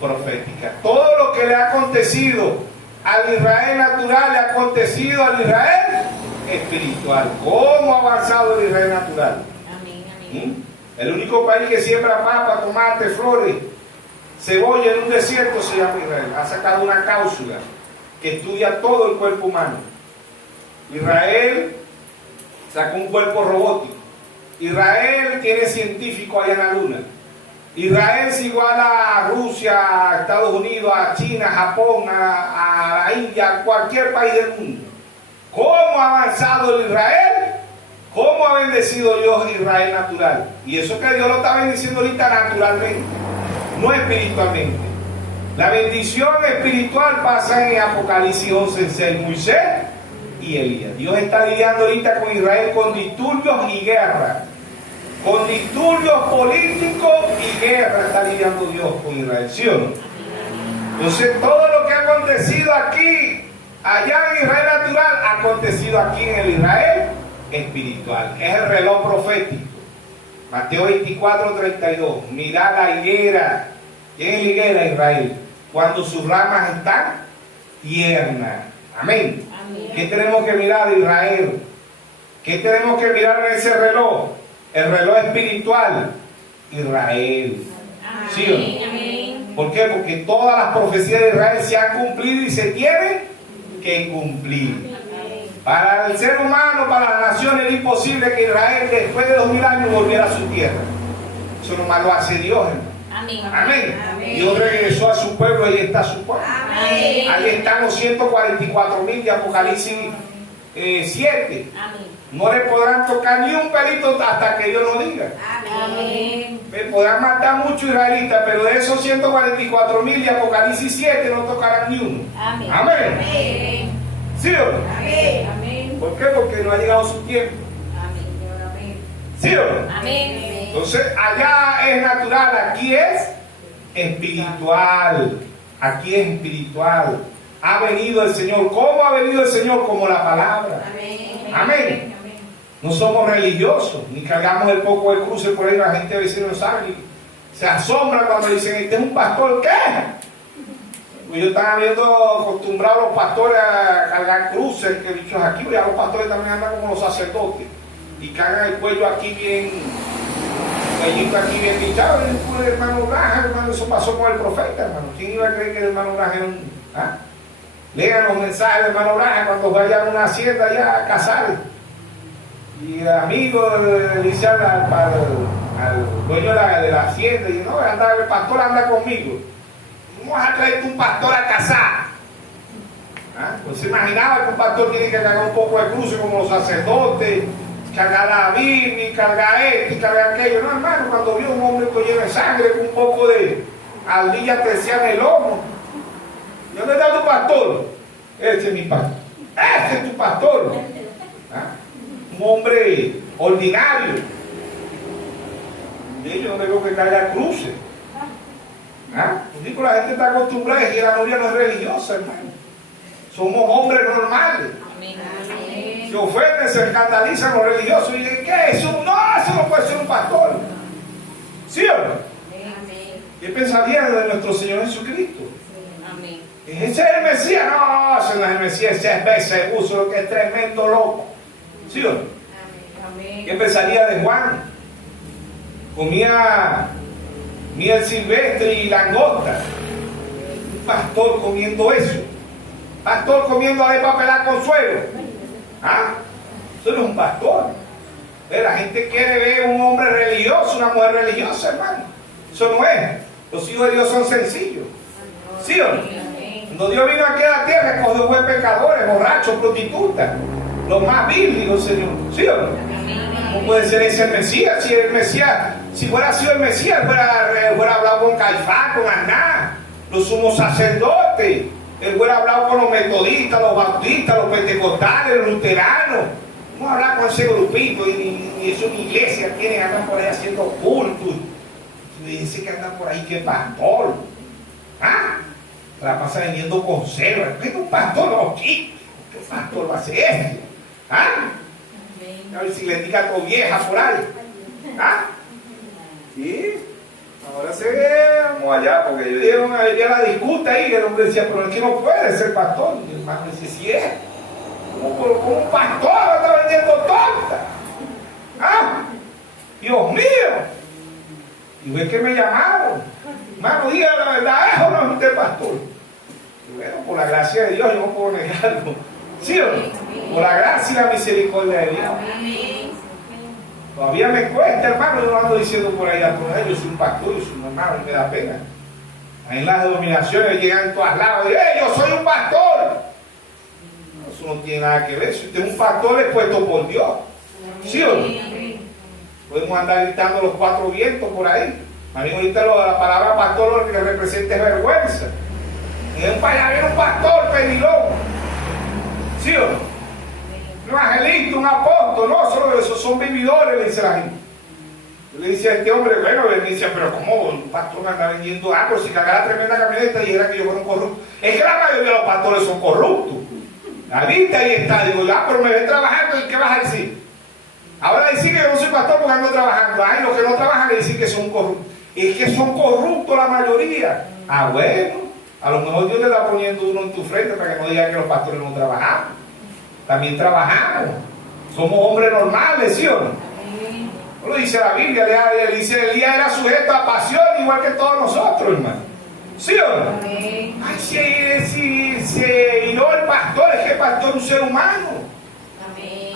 profética. Todo lo que le ha acontecido al Israel natural le ha acontecido al Israel espiritual. ¿Cómo ha avanzado el Israel natural? Amén. El único país que siembra papa, tomate, flores, cebolla en un desierto se llama Israel. Ha sacado una cápsula que estudia todo el cuerpo humano. Israel sacó un cuerpo robótico. Israel tiene científicos allá en la luna. Israel es igual a Rusia, a Estados Unidos, a China, a Japón, a la India, a cualquier país del mundo. ¿Cómo ha avanzado el Israel? ¿Cómo ha bendecido Dios Israel natural? Y eso que Dios lo está bendiciendo ahorita naturalmente. no espiritualmente. La bendición espiritual pasa en Apocalipsis 11:6, Moisés y Elías. Dios está lidiando ahorita con Israel con disturbios y guerra. Con disturbios políticos y guerra está lidiando Dios con Israel, ¿sí o no? Entonces todo lo que ha acontecido aquí, allá en Israel natural, ha acontecido aquí en el Israel espiritual. Es el reloj profético. Mateo 24:32. Mirad la higuera. ¿Quién es la higuera, Israel? Cuando sus ramas están tiernas. Amén. Amén. ¿Qué tenemos que mirar de Israel? ¿Qué tenemos que mirar en ese reloj? El reloj espiritual. Israel. ¿Sí o no? Amén. ¿Por qué? Porque todas las profecías de Israel se han cumplido y se tienen que cumplir. Para el ser humano, para las naciones, es imposible que Israel después de 2000 años volviera a su tierra. Eso nomás lo hace Dios, hermano. Amén. Amén. Amén. Dios regresó a su pueblo y ahí está su pueblo. Amén. Ahí están los 144,000 de Apocalipsis 7. Amén. No le podrán tocar ni un pelito hasta que Dios lo diga. Amén. Me podrán matar muchos israelitas, pero de esos 144,000 de Apocalipsis 7 no tocarán ni uno. Amén. Amén. Amén. ¿Sí o no? Amén. ¿Por qué? Porque no ha llegado su tiempo. Amén. ¿Sí o no? Amén. Entonces, allá es natural, aquí es espiritual. Aquí es espiritual. Ha venido el Señor. ¿Cómo ha venido el Señor? Como la palabra. Amén. No somos religiosos, ni cargamos el poco de cruces por ahí. La gente a veces no sabe, y se asombra cuando dicen, este es un pastor. ¿Qué? Pues yo estaba viendo acostumbrados los pastores a cargar cruces, que bichos aquí, ya los pastores también andan como los sacerdotes y cargan el cuello aquí bien, cuellito aquí bien bichado. El hermano Braja, hermano, eso pasó con el profeta, hermano. ¿Quién iba a creer que el hermano Braja era un... ¿ah? Lean los mensajes del hermano Braja cuando vayan a una hacienda allá a cazar. Y el amigo le dice al dueño de la hacienda, y no, anda, el pastor anda conmigo. ¿Cómo vas a traerte un pastor a cazar? ¿Ah? Pues se imaginaba que un pastor tiene que cargar un poco de cruce como los sacerdotes, cargar la Biblia, y cargar esto y cargar aquello. No, hermano, cuando vio un hombre que lleno de sangre con un poco de ardilla terciana en el lomo. ¿Y dónde está tu pastor? Ese es mi pastor. Ese es tu pastor. ¿Ah? Un hombre ordinario. Y yo no tengo que cargar cruces. ¿Ah? Digo, la gente está acostumbrada y la novia no es religiosa, hermano. Somos hombres normales. Amén. Se ofenden, se escandalizan los religiosos y dicen, ¿qué? Eso no puede ser un pastor. ¿Sí o no? Amén. ¿Qué pensarían de nuestro Señor Jesucristo? Amén. ¿Ese es el Mesías? No, ese no es el Mesías, ese es Belcebú, lo que es tremendo loco. ¿Sí o no? Amén. ¿Qué pensaría de Juan? Comía miel silvestre y langosta. Un pastor comiendo eso. Pastor comiendo arepa pelada con suero. ¿Ah? Eso no es un pastor. La gente quiere ver un hombre religioso, una mujer religiosa, hermano. Eso no es. Los hijos de Dios son sencillos. ¿Sí o no? Cuando Dios vino aquí a la tierra, cogió buen pecadores, borrachos, prostitutas. Los más bíblicos, Señor. ¿Sí o no? ¿Cómo puede ser ese el Mesías? Si el Mesías, si fuera sido el Mesías, hubiera hablado con Caifás, con Anás, los sumos sacerdotes. Él hubiera hablado con los metodistas, los bautistas, los pentecostales, los luteranos. Vamos a hablar con ese grupito y es una iglesia, tienen, andan por ahí haciendo cultos. Y dice que andan por ahí que pastor. ¿Ah? La pasa vendiendo conservas. ¿Qué es un pastor? No, ¿qué pastor va a hacer esto? ¿Ah? A ver si le diga a tu vieja por ahí. ¿Ah? ¿Sí? Ahora se ve, vamos allá, porque yo dije, venía la disputa ahí, y el hombre decía, pero es que no puede ser pastor. Y el hermano dice, sí es. ¿Cómo un pastor está vendiendo torta? ¿Ah? Dios mío. Y fue que me llamaron. Hermano, diga la verdad, ¿es o no es usted pastor? Y bueno, por la gracia de Dios, yo no puedo negarlo. ¿Sí o no? Por la gracia y la misericordia de Dios. Amén. Todavía me cuesta, hermano, yo no ando diciendo por allá, yo soy un pastor, yo soy un hermano, y me da pena. Ahí en las denominaciones llegan en todos lados, y yo soy un pastor. Eso no tiene nada que ver, si usted es un pastor es puesto por Dios. ¿Sí o no? Podemos andar gritando los cuatro vientos por ahí. A mí ahorita la palabra pastor lo que representa es vergüenza. Y en un país viene un pastor pedilón. ¿Sí o no? Un evangelista, un apóstol, no, solo esos son vividores, le dice la gente. Yo le dice a este hombre, bueno, le dice, pero ¿cómo un pastor anda vendiendo algo? Si cargara tremenda camioneta y era que yo fuera un corrupto. Es que la mayoría de los pastores son corruptos. La vista ahí está, digo, ya, pero me ven trabajando, ¿y qué vas a decir? Ahora decir que yo no soy pastor porque ando trabajando. Ay, los que no trabajan le dicen que son corruptos. Es que son corruptos la mayoría. Ah, bueno, a lo mejor Dios te está poniendo uno en tu frente para que no digan que los pastores no trabajamos. También trabajamos. Somos hombres normales, ¿sí o no? No lo dice la Biblia, le dice Elías era sujeto a pasión igual que todos nosotros, hermano. ¿Sí o no? Ay, si se iró el pastor, es que el pastor es un ser humano.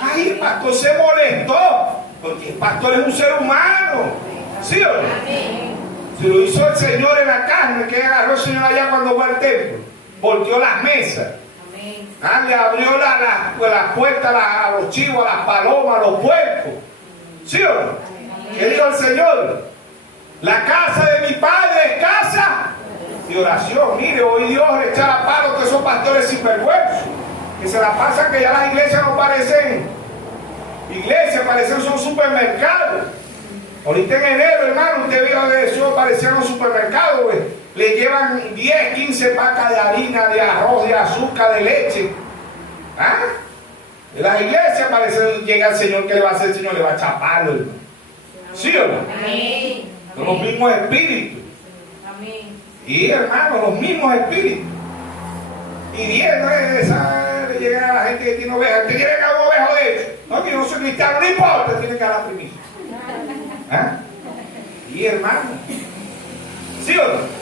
Ay, el pastor se molestó, porque el pastor es un ser humano. ¿Sí o no? Si lo hizo el Señor en la carne, que agarró el Señor allá cuando fue al templo, volteó las mesas. Le abrió las puertas a los chivos, a las palomas, a los puercos. ¿Sí o no? ¿Qué dijo el Señor? La casa de mi padre es casa de oración. Mire, hoy Dios le echa a palo a todos esos pastores sinvergüenzas que se la pasan, que ya las iglesias no parecen iglesias, parecen son supermercados. Ahorita en enero, hermano, usted vio que eso parecían los supermercados, güey. Le llevan 10, 15 pacas de harina, de arroz, de azúcar, de leche. ¿Ah? En las iglesias parece llega el Señor, ¿qué le va a hacer el Señor? Le va a echar palo, hermano. ¿Sí o no? Amén. Son los mismos espíritus. Amén. Y hermano, los mismos espíritus. Y viendo esa, le llegan a la gente que tiene ovejas. ¿Usted quiere que haga un ovejo de hecho? No, que yo no soy cristiano, no importa, tiene que dar la primicia. ¿Ah? Y hermano, ¿sí o no?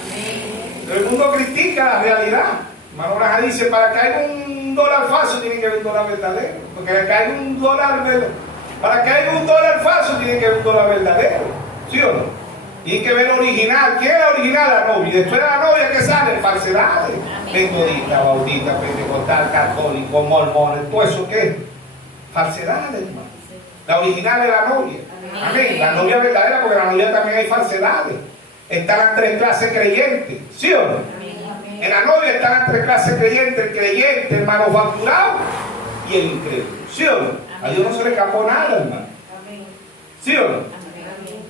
Pero el mundo critica la realidad. Hermano Braja dice, para que haya un dólar falso tiene que haber un dólar verdadero. Para que haya un dólar para que haya un dólar falso tiene que haber un dólar verdadero. ¿Sí o no? Tiene que ver el original. ¿Quién es el original? La novia. Después de la novia, ¿qué sale? Falsedades. Metodista, bautista, pentecostal, católico, mormones, todo eso ¿qué es? Falsedades, hermano. La original es la novia. Amén. La novia verdadera, porque en la novia también hay falsedades. Están las tres clases creyentes. ¿Sí o no? En la novia están las tres clases creyentes: el creyente, el manufacturado y el incrédulo. ¿Sí o no? A Dios no se le escapó nada, hermano. ¿Sí o no?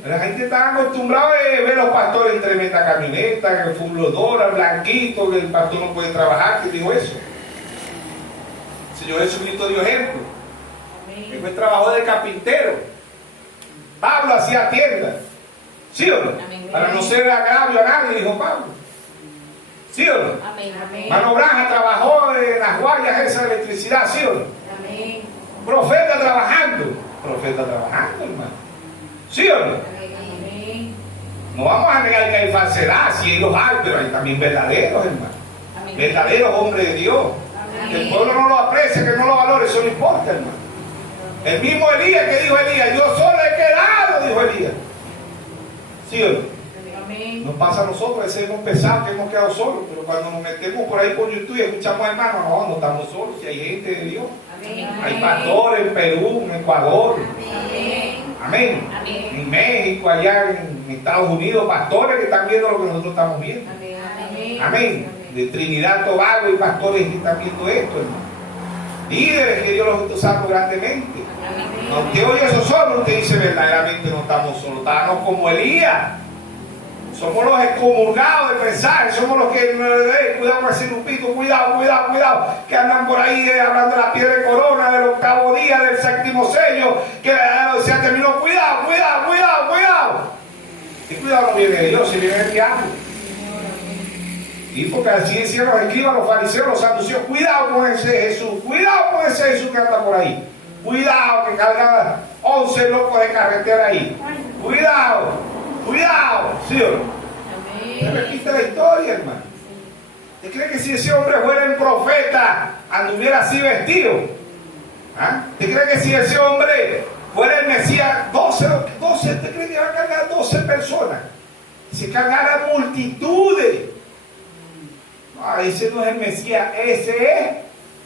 La gente está acostumbrada a ver a los pastores en tremenda camioneta, que fumbladora, blanquito, que el pastor no puede trabajar. ¿Quién dijo eso? El Señor Jesucristo dio ejemplo. Él fue trabajador de carpintero. Pablo hacía tiendas. ¿Sí o no? Para no ser agravio a nadie, dijo Pablo. ¿Sí o no? Mano Braja trabajó en las guayas esas de electricidad. ¿Sí o no? Profeta trabajando, hermano. ¿Sí o no? No vamos a negar que hay falsedad, sí los hay, pero hay también verdaderos, hermano. Verdaderos hombres de Dios. Que el pueblo no lo aprecia, que no lo valore, eso no importa, hermano. El mismo Elías que dijo Elías, yo solo he quedado, dijo Elías. ¿Sí o no? Nos pasa a nosotros, ese hemos pensado que hemos quedado solos, pero cuando nos metemos por ahí por YouTube y escuchamos hermanos, no estamos solos, si hay gente de Dios. Hay pastores en Perú, en Ecuador. Amén. En México, allá en Estados Unidos, pastores que están viendo lo que nosotros estamos viendo. Amén. De Trinidad, Tobago y pastores que están viendo esto, hermano. Líderes que Dios los está usando grandemente. Aunque hoy eso solo, usted dice verdaderamente no estamos solos, estamos como Elías. Somos los excomulgados del mensaje, somos los que, cuidado con ese grupito, cuidado, que andan por ahí hablando de la piedra de corona, del octavo día, del séptimo sello, que se terminó, cuidado. Y cuidado no viene de Dios, si viene del diablo. Y porque así decían los escribas, los fariseos, los saduceos, cuidado con ese Jesús que anda por ahí. Cuidado que carga 11 locos de carretera ahí. Cuidado, ¿sí o no? Se repite la historia, hermano. ¿Usted cree que si ese hombre fuera un profeta, anduviera así vestido? ¿Ah? ¿Usted cree que si ese hombre fuera el Mesías, 12, ¿usted cree que va a cargar 12 personas? Se cargarán multitudes. No, ese no es el Mesías, ese es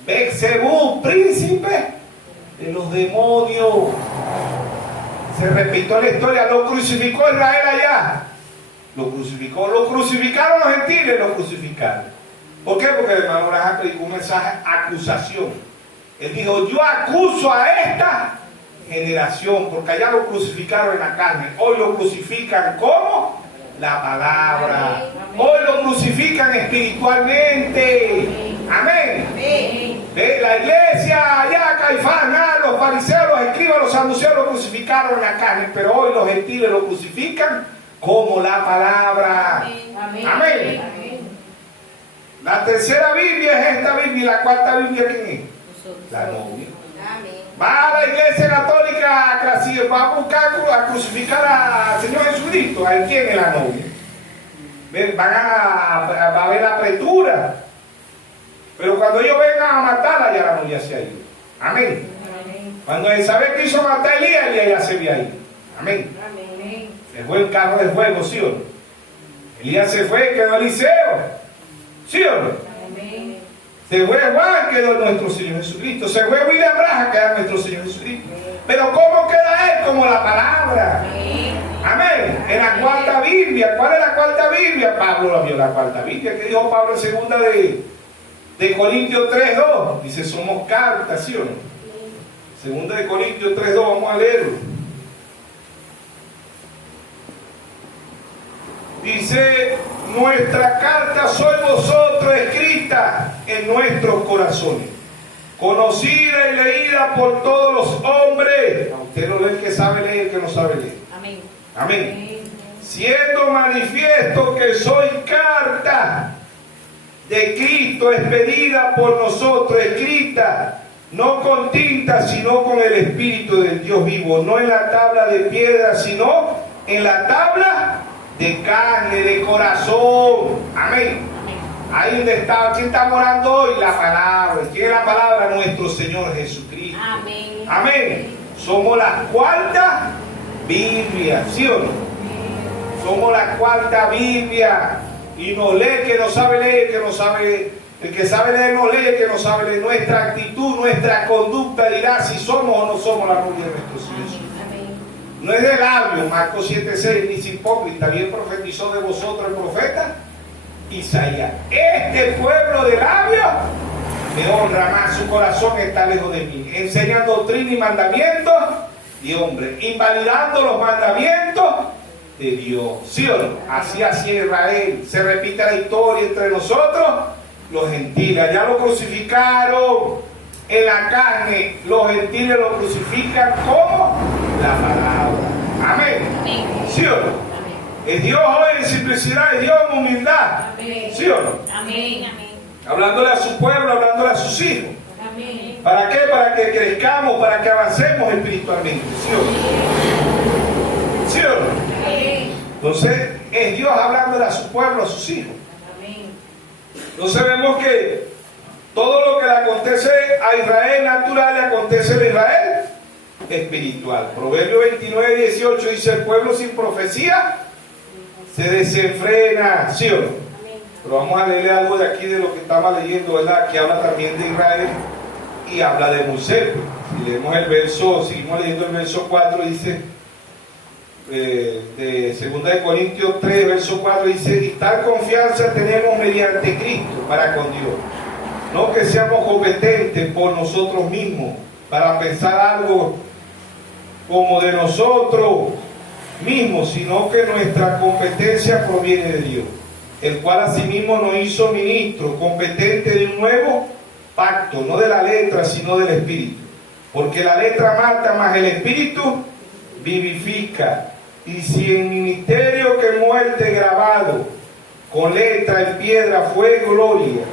Beelzebú, príncipe de los demonios. Se repitió la historia, lo crucificó Israel allá. lo crucificó. Lo crucificaron los gentiles, lo crucificaron. ¿Por qué? Porque el hermano Branham predicó un mensaje de acusación. Él dijo, yo acuso a esta generación, porque allá lo crucificaron en la carne. Hoy lo crucifican como la palabra. Hoy lo crucifican espiritualmente. Amén. ¿Ve? La iglesia, allá Caifás, los fariseos, los escribas, los saduceos lo crucificaron en la carne, pero hoy los gentiles lo crucifican como la palabra. Amén. La tercera Biblia es esta Biblia, y la cuarta Biblia, ¿quién es? La novia. Va a la iglesia católica, va a buscar a crucificar al Señor Jesucristo. ¿A quién es la novia? Va a haber la apretura. Pero cuando ellos vengan a matarla, ya la novia se ha ido. Amén. Cuando Isabel quiso matar a Elías, Elías ya se había ido. Amén. Se fue el carro de fuego, ¿sí o no? Elías se fue, quedó Eliseo. ¿Sí o no? Se fue Juan, quedó nuestro Señor Jesucristo. Se fue William Branham, queda nuestro Señor Jesucristo. Pero ¿cómo queda él? Como la palabra. Amén. En la cuarta Biblia. ¿Cuál es la cuarta Biblia? Pablo la vio, la cuarta Biblia. ¿Qué dijo Pablo en segunda de Corintios 3:2? Dice, somos cartas, ¿sí o no? Segunda de Corintios 3:2, vamos a leerlo. Dice, nuestra carta sois vosotros escrita en nuestros corazones, conocida y leída por todos los hombres. A usted no lee el que sabe leer, el que no sabe leer. Amén. Amén. Siendo manifiesto que soy carta de Cristo, expedida por nosotros, escrita no con tinta, sino con el Espíritu del Dios vivo, no en la tabla de piedra, sino en la tabla de carne, de corazón. Amén. Ahí donde está, ¿quién está morando hoy? La palabra. ¿Quién es la palabra? Nuestro Señor Jesucristo. Amén. Amén. Somos la cuarta Biblia, ¿sí o no? Somos la cuarta Biblia. Y nos lee que no sabe leer, que no sabe, el que sabe leer no lee, el que no sabe leer. Nuestra actitud, nuestra conducta dirá si somos o no somos la gloria de nuestro Señor Jesucristo. No es de labios, Marcos 7:6, ni hipócrita, bien profetizó de vosotros el profeta Isaías. Este pueblo de labios me honra más, su corazón está lejos de mí. Enseñan doctrina y mandamientos de hombre, invalidando los mandamientos de Dios. ¿Sí o no? Así hacía Israel. Se repite la historia entre nosotros, los gentiles. Allá lo crucificaron en la carne, los gentiles lo crucifican como la palabra. Amén. ¿Sí o no? Es Dios hoy en simplicidad, es Dios en humildad. ¿Sí o no? Amén. Hablándole a su pueblo, hablándole a sus hijos. Amén. ¿Para qué? Para que crezcamos, para que avancemos espiritualmente. ¿Sí o no? ¿Sí o no? Amén. Entonces, es Dios hablándole a su pueblo, a sus hijos. Amén. Entonces vemos que todo lo que le acontece a Israel natural, le acontece a Israel espiritual. Proverbio 29:18 dice, el pueblo sin profecía se desenfrena. ¿Sí o no? Pero vamos a leerle algo de aquí de lo que estaba leyendo, ¿verdad? Que habla también de Israel y habla de Moisés. Si leemos el verso, seguimos leyendo el verso 4, dice, de 2 de Corintios 3, verso 4, dice, y tal confianza tenemos mediante Cristo para con Dios. No que seamos competentes por nosotros mismos para pensar algo como de nosotros mismos, sino que nuestra competencia proviene de Dios, el cual asimismo nos hizo ministros, competentes de un nuevo pacto, no de la letra, sino del Espíritu. Porque la letra mata, mas el Espíritu vivifica. Y si el ministerio que muerte grabado con letra en piedra fue gloria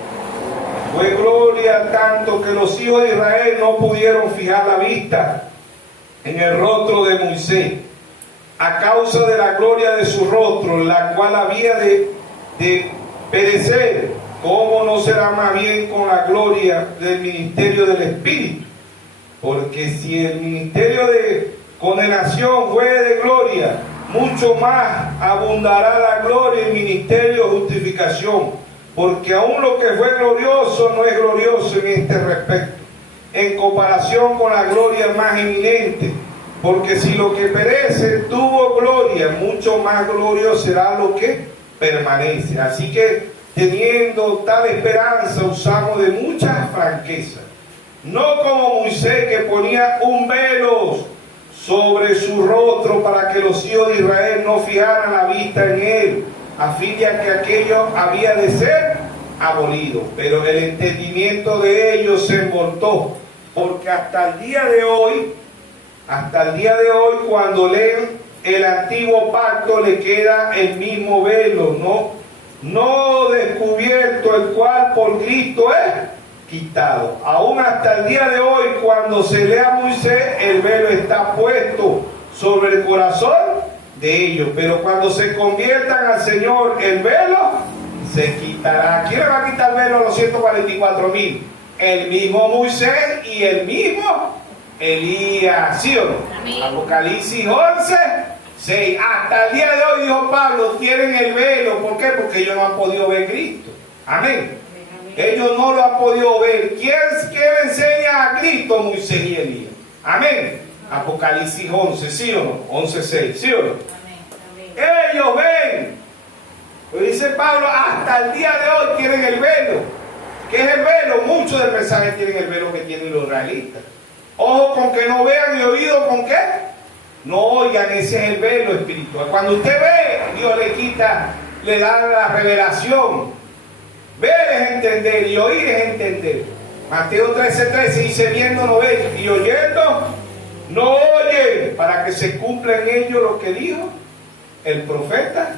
tanto que los hijos de Israel no pudieron fijar la vista en el rostro de Moisés, a causa de la gloria de su rostro, la cual había de perecer. ¿Cómo no será más bien con la gloria del ministerio del Espíritu? Porque si el ministerio de condenación fue de gloria, mucho más abundará la gloria y el ministerio de justificación. Porque aún lo que fue glorioso no es glorioso en este respecto, en comparación con la gloria más eminente, Porque si lo que perece tuvo gloria, mucho más glorioso será lo que permanece. Así que teniendo tal esperanza usamos de mucha franqueza. No como Moisés, que ponía un velo sobre su rostro para que los hijos de Israel no fijaran la vista en él, a fin de que aquello había de ser abolido. Pero el entendimiento de ellos se envoltó, porque hasta el día de hoy, cuando leen el antiguo pacto, le queda el mismo velo, no descubierto, el cual por Cristo es quitado. Aún hasta el día de hoy, cuando se lee a Moisés, el velo está puesto sobre el corazón de ellos, pero cuando se conviertan al Señor, el velo se quitará. ¿Quién le va a quitar el velo a los 144,000? El mismo Moisés y el mismo Elías, ¿sí o no? Amén. Apocalipsis 11, 6. Hasta el día de hoy, dijo Pablo, tienen el velo. ¿Por qué? Porque ellos no han podido ver Cristo. Amén. Ellos no lo han podido ver. ¿Quién le enseña a Cristo? Moisés y Elías. Amén. Apocalipsis 11, ¿sí o no? 11, 6, ¿sí o no? Ellos ven. Lo dice Pablo, hasta el día de hoy tienen el velo. ¿Qué es el velo? Muchos del mensaje tienen el velo que tienen los israelitas. Ojo con que no vean, y oído con qué no oigan. Ese es el velo espiritual. Cuando usted ve, Dios le quita, le da la revelación. Ver es entender y oír es entender. Mateo 13:13 dice, viendo no ven y oyendo no oyen, para que se cumpla en ellos lo que dijo el profeta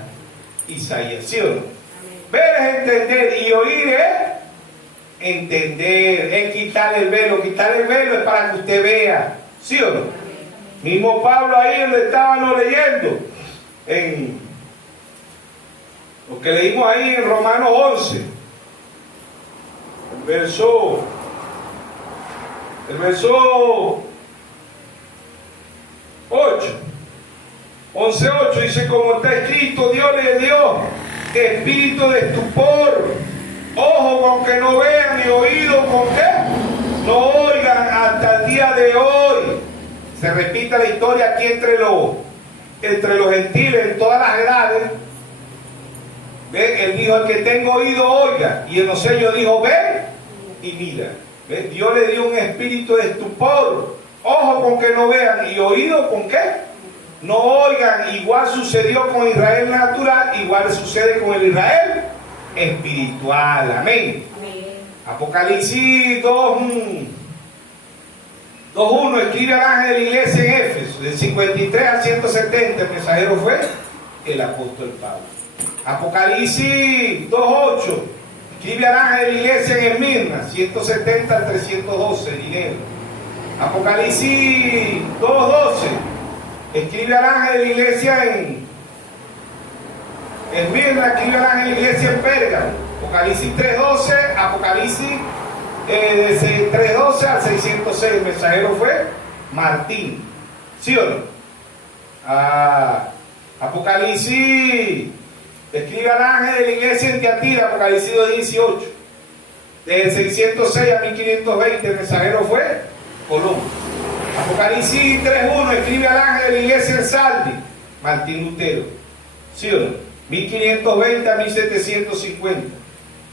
Isaías. ¿Sí o no? Ver es entender y oír es entender, es quitar el velo. Quitar el velo es para que usted vea. ¿Sí o no? Mismo Pablo ahí donde estábamos leyendo, en lo que leímos ahí en Romanos 11, el verso 8, 11:8 dice, como está escrito, Dios le dio espíritu de estupor, ojo con que no vean, y oído con que no oigan, hasta el día de hoy. Se repite la historia aquí entre los gentiles en todas las edades. ¿Ven? Él dijo, el que tenga oído oiga, y en los sellos dijo, ven y mira. ¿Ven? Dios le dio un espíritu de estupor, ojo con que no vean, y oído con qué no oigan. Igual sucedió con Israel natural, igual sucede con el Israel espiritual. Amén. Apocalipsis 2:1 escribe al ángel de la iglesia en Éfeso, del 53 al 170, el mensajero fue el apóstol Pablo. Apocalipsis 2:8 escribe al ángel de la iglesia en Esmirna, 170 al 312, dinero. Apocalipsis 2:12 escribe al ángel de la iglesia en Esmirna, escribe al ángel de la iglesia en Pérgamo. Apocalipsis 3:12, Apocalipsis 3:12 al 606, el mensajero fue Martín. ¿Sí o no? Apocalipsis escribe al ángel de la iglesia en Tiatira, Apocalipsis 2:18. Del 606 a 1520, el mensajero fue Colón. Apocalipsis 3:1 escribe al ángel de la iglesia en Sardi, Martín Lutero. ¿Sí o no? 1520 a 1750.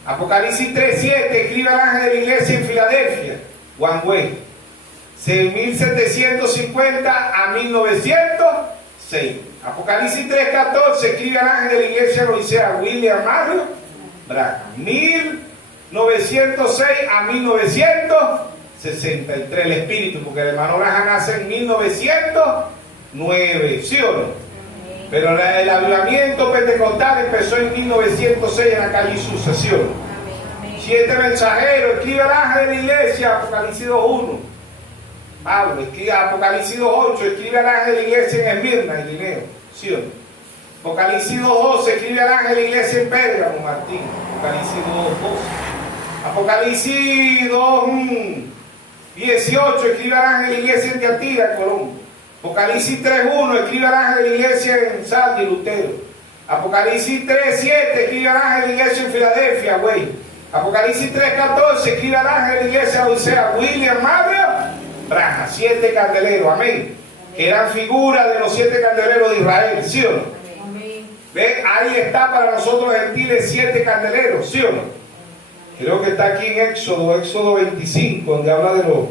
Apocalipsis 3:7 escribe al ángel de la iglesia en Filadelfia, Juan Wesley. 1750 a 1906. Apocalipsis 3:14 escribe al ángel de la iglesia en Odisea, William Mario Branham. 1906 a 1963, el espíritu, porque el hermano Branham nace en 1909, ¿sí o no? Pero el avivamiento pentecostal empezó en 1906 en la calle Susa, ¿sí o no? 7 mensajeros, escribe al ángel de la iglesia, Apocalipsis 2:1. Pablo escribe Apocalipsis 2:8, escribe al ángel de la iglesia en Esmirna, en Lineo, ¿sí o no? Apocalipsis 2:12 escribe al ángel de la iglesia en Pérgamo, Martín. Apocalipsis 2:12. Apocalipsis 2:18 escribe al ángel de la iglesia en Tiatira, Colón. Apocalipsis 3:1 escribe al ángel de la iglesia en Sardi, Lutero. Apocalipsis 3:7 escribe al ángel de la iglesia en Filadelfia, güey. Apocalipsis 3:14 escribe al ángel de la iglesia en Odisea, William Mario Branham. 7 candeleros, amén. Eran figuras de los 7 candeleros de Israel, ¿sí o no? Amén. ¿Ve? Ahí está para nosotros los gentiles 7 candeleros, ¿sí o no? Creo que está aquí en Éxodo 25, donde habla de los...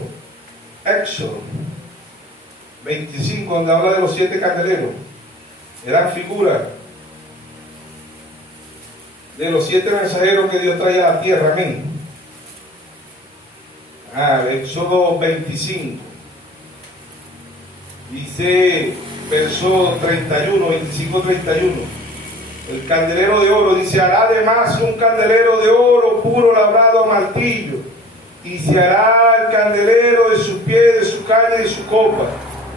Éxodo 25, donde habla de los 7 candeleros. Eran figuras de los 7 mensajeros que Dios trae a la tierra, amén. Éxodo 25. Dice, verso 31, 25-31. El candelero de oro, dice, hará además un candelero de oro puro labrado a martillo, y se hará el candelero de su pie, de su caña y su copa.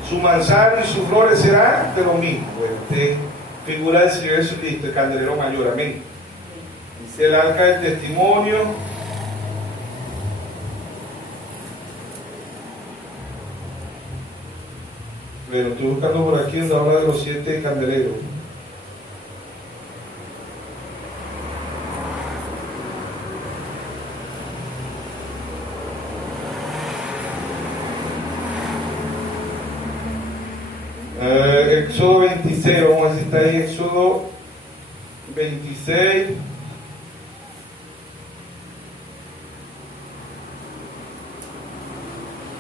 Su manzana y sus flores serán de lo mismo. Este figura del Señor Jesucristo, el candelero mayor, amén. Dice el arca del testimonio. Bueno, estoy buscando por aquí donde habla de los 7 candeleros. Éxodo 26, vamos a ver si está ahí, Éxodo 26.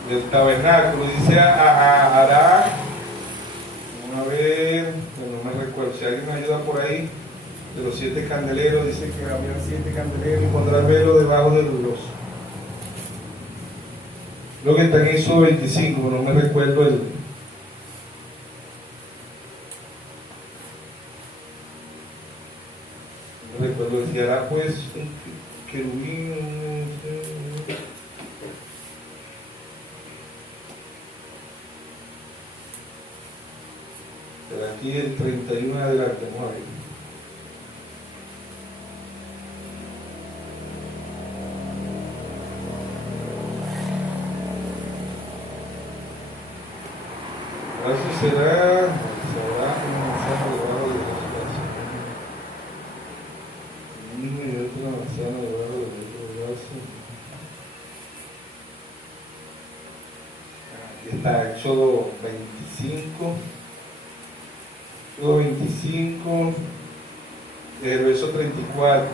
Del tabernáculo, dice hará, vamos a ver, no me recuerdo, si alguien me ayuda por ahí, de los 7 candeleros, dice que había 7 candeleros y pondrá el velo debajo de los. Creo que está en Éxodo 25, no me recuerdo el. No me recuerdo, si hará pues un querubín. De aquí el 31 adelante, vamos a ver. Así será una manzana debajo de los brazos. Y otra manzana debajo de los brazos. Aquí está Éxodo 25. Éxodo 25, desde el verso 34,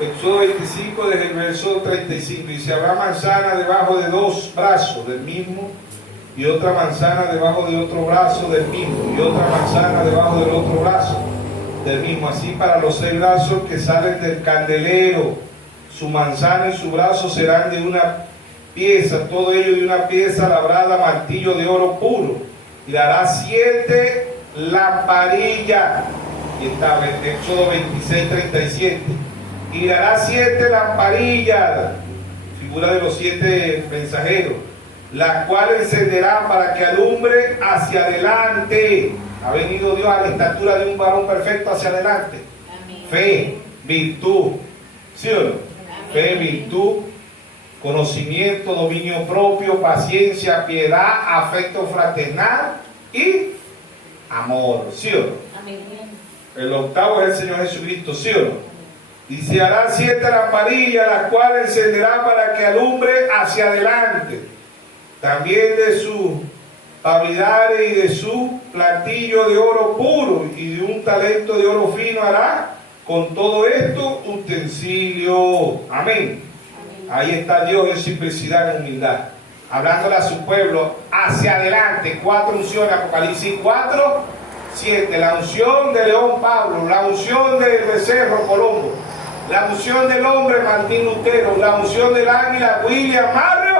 Éxodo 25, desde el verso 35, dice, habrá manzana debajo de 2 brazos del mismo, y otra manzana debajo de otro brazo del mismo, y otra manzana debajo del otro brazo del mismo, así para los 6 brazos que salen del candelero, su manzana y su brazo serán de una pieza, todo ello de una pieza labrada a martillo de oro puro. Y dará 7 lamparillas. Y está en Éxodo 26, 37. Y dará 7 lamparillas, figura de los 7 mensajeros, las cuales encenderán para que alumbre hacia adelante. Ha venido Dios a la estatura de un varón perfecto hacia adelante. Amén. Fe, virtud, ¿sí o no? Amén. Fe, virtud, conocimiento, dominio propio, paciencia, piedad, afecto fraternal y amor, ¿sí o no? Amén. El octavo es el Señor Jesucristo, ¿sí o no? Y se harán 7 lamparillas, las cuales encenderá para que alumbre hacia adelante. También de sus pavidades y de su platillo de oro puro y de un talento de oro fino hará con todo esto utensilio. Amén. Ahí está Dios en simplicidad, en humildad, hablándole a su pueblo hacia adelante. 4 unciones, Apocalipsis 4, 7. La unción de León Pablo, la unción del becerro Colombo, la unción del hombre Martín Lutero, la unción del águila William Mario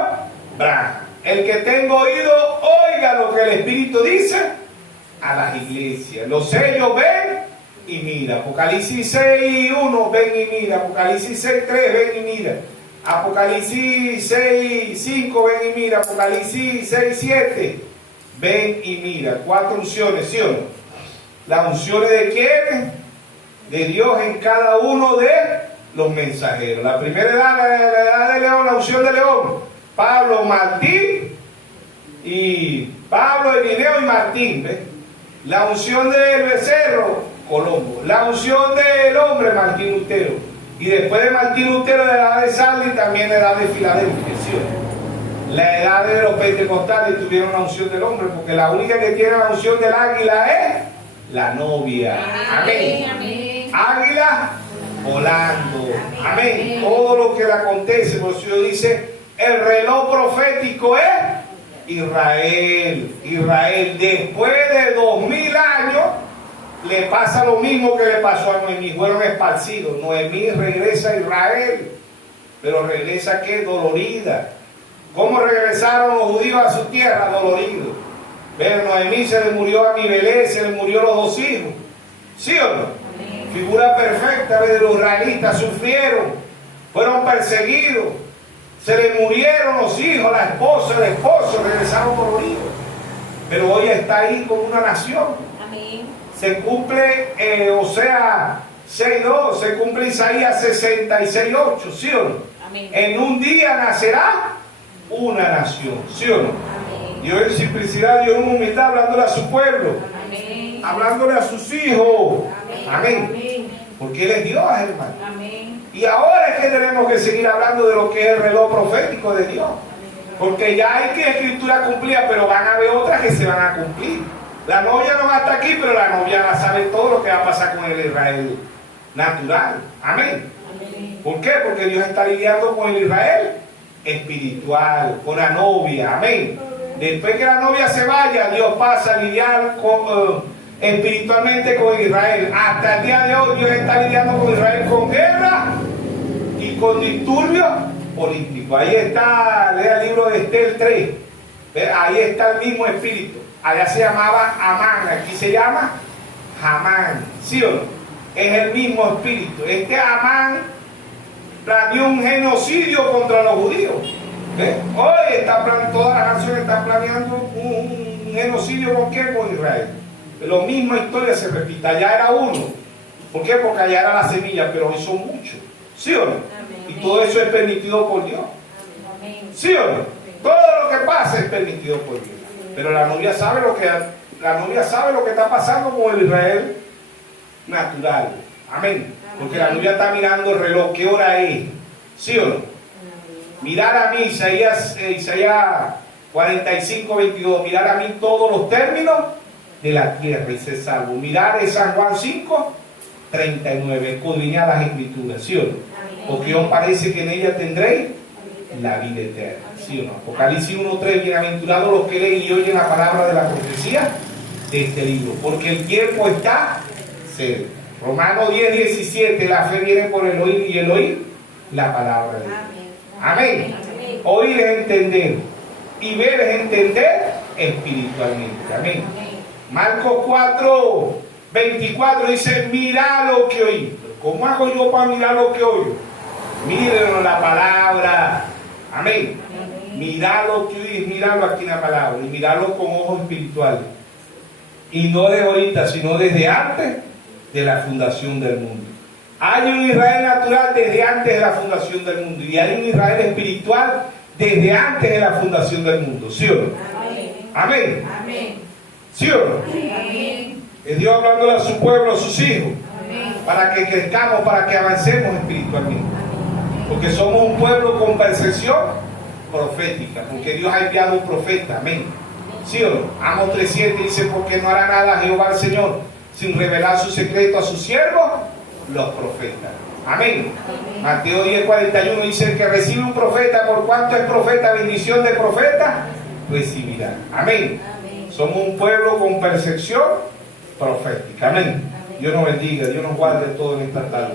Branham. El que tenga oído, oiga lo que el Espíritu dice a las iglesias. Los sellos, ven y mira. Apocalipsis 6, 1, ven y mira. Apocalipsis 6, 3, ven y mira. Apocalipsis 6, 5, ven y mira. Apocalipsis 6, 7, ven y mira. 4 unciones, ¿sí o no? ¿Las unciones de quién? De Dios en cada uno de los mensajeros. La primera edad, la edad de León, la unción de León. Pablo, Martín y Pablo, Irineo y Martín, ¿ves? La unción del becerro, Colombo. La unción del hombre, Martín Lutero. Y después de Martín Lutero, de la edad de Sardi, también de la edad de Filadelfia, ¿sí? La edad de los pentecostales tuvieron la unción del hombre, porque la única que tiene la unción del águila es la novia. Amén. Amén. Águila volando. Amén. Todo lo que le acontece, por eso dice, el reloj profético es Israel. Israel, después de 2000 años, le pasa lo mismo que le pasó a Noemí. Fueron esparcidos. Noemí regresa a Israel, pero regresa ¿qué? Dolorida. ¿Cómo regresaron los judíos a su tierra? Doloridos. Pero Noemí se le murió a Mibelé, se le murió los 2 hijos. ¿Sí o no? Amén. Figura perfecta de los israelitas. Sufrieron, fueron perseguidos, se le murieron los hijos, la esposa, el esposo, regresaron doloridos. Pero hoy está ahí como una nación. Amén. Se cumple Oseas 6:2, se cumple Isaías 66:8, ¿sí o no? Amén. En un día nacerá una nación, ¿sí o no? Amén. Dios en simplicidad, Dios en humildad, hablándole a su pueblo, Amén. hablándole a sus hijos. Amén. Amén. Porque Él es Dios, hermano. Amén. Y ahora es que tenemos que seguir hablando de lo que es el reloj profético de Dios. Porque ya hay que escritura cumplida, pero van a haber otras que se van a cumplir. La novia no va a estar aquí, pero la novia va a saber todo lo que va a pasar con el Israel natural. Amén. Amén. ¿Por qué? Porque Dios está lidiando con el Israel espiritual, con la novia. Amén. Después que la novia se vaya, Dios pasa a lidiar espiritualmente con Israel. Hasta el día de hoy Dios está lidiando con Israel con guerra y con disturbios políticos. Ahí está, lea el libro de Estel 3. Ahí está el mismo espíritu. Allá se llamaba Amán, aquí se llama Hamán. ¿Sí o no? Es el mismo espíritu. Este Amán planeó un genocidio contra los judíos. Hoy todas las naciones están planeando un genocidio ¿con quién? Con Israel. La misma historia se repite. Allá era uno. ¿Por qué? Porque allá era la semilla, pero hoy son muchos. ¿Sí o no? Amén. Y todo eso es permitido por Dios. Amén. ¿Sí o no? Todo lo que pasa es permitido por Dios. Pero la novia sabe lo que está pasando con el Israel natural. Amén. Porque la novia está mirando el reloj. ¿Qué hora es? ¿Sí o no? Mirar a mí, Isaías 45:22. Mirar a mí todos los términos de la tierra y ser salvo. Mirar es San Juan 5:39. Escudriñar las escrituras. ¿Sí o no? Porque os parece que en ella tendréis la vida eterna. ¿Sí o no? Apocalipsis 1:3. Bienaventurados los que leen y oyen la palabra de la profecía de este libro, porque el tiempo está cerca. Romanos 10:17. La fe viene por el oír y el oír la palabra de Dios. Amén. Oír es entender y ver es entender espiritualmente. Amén. Marcos 4:24 dice: mirad lo que oí. ¿Cómo hago yo para mirar lo que oigo? Mírenlo la palabra. Amén. Mirad lo que oí, mirarlo aquí en la palabra y mirarlo con ojos espirituales. Y no de ahorita, sino desde antes de la fundación del mundo. Hay un Israel natural desde antes de la fundación del mundo. Y hay un Israel espiritual desde antes de la fundación del mundo. ¿Sí o no? Amén. Amén. ¿Sí o no? Amén. Es Dios hablándole a su pueblo, a sus hijos, Amén. para que crezcamos, para que avancemos espiritualmente. Porque somos un pueblo con percepción profética. Porque Dios ha enviado un profeta. Amén. ¿Sí o no? Amos 3:7 dice: porque no hará nada Jehová el Señor sin revelar su secreto a sus siervos, los profetas. Amén. Mateo 10:41 dice: el que recibe un profeta, por cuanto es profeta, bendición de profeta recibirá. Amén. Somos un pueblo con percepción profética. Amén. Dios nos bendiga, Dios nos guarde todo en esta tarde.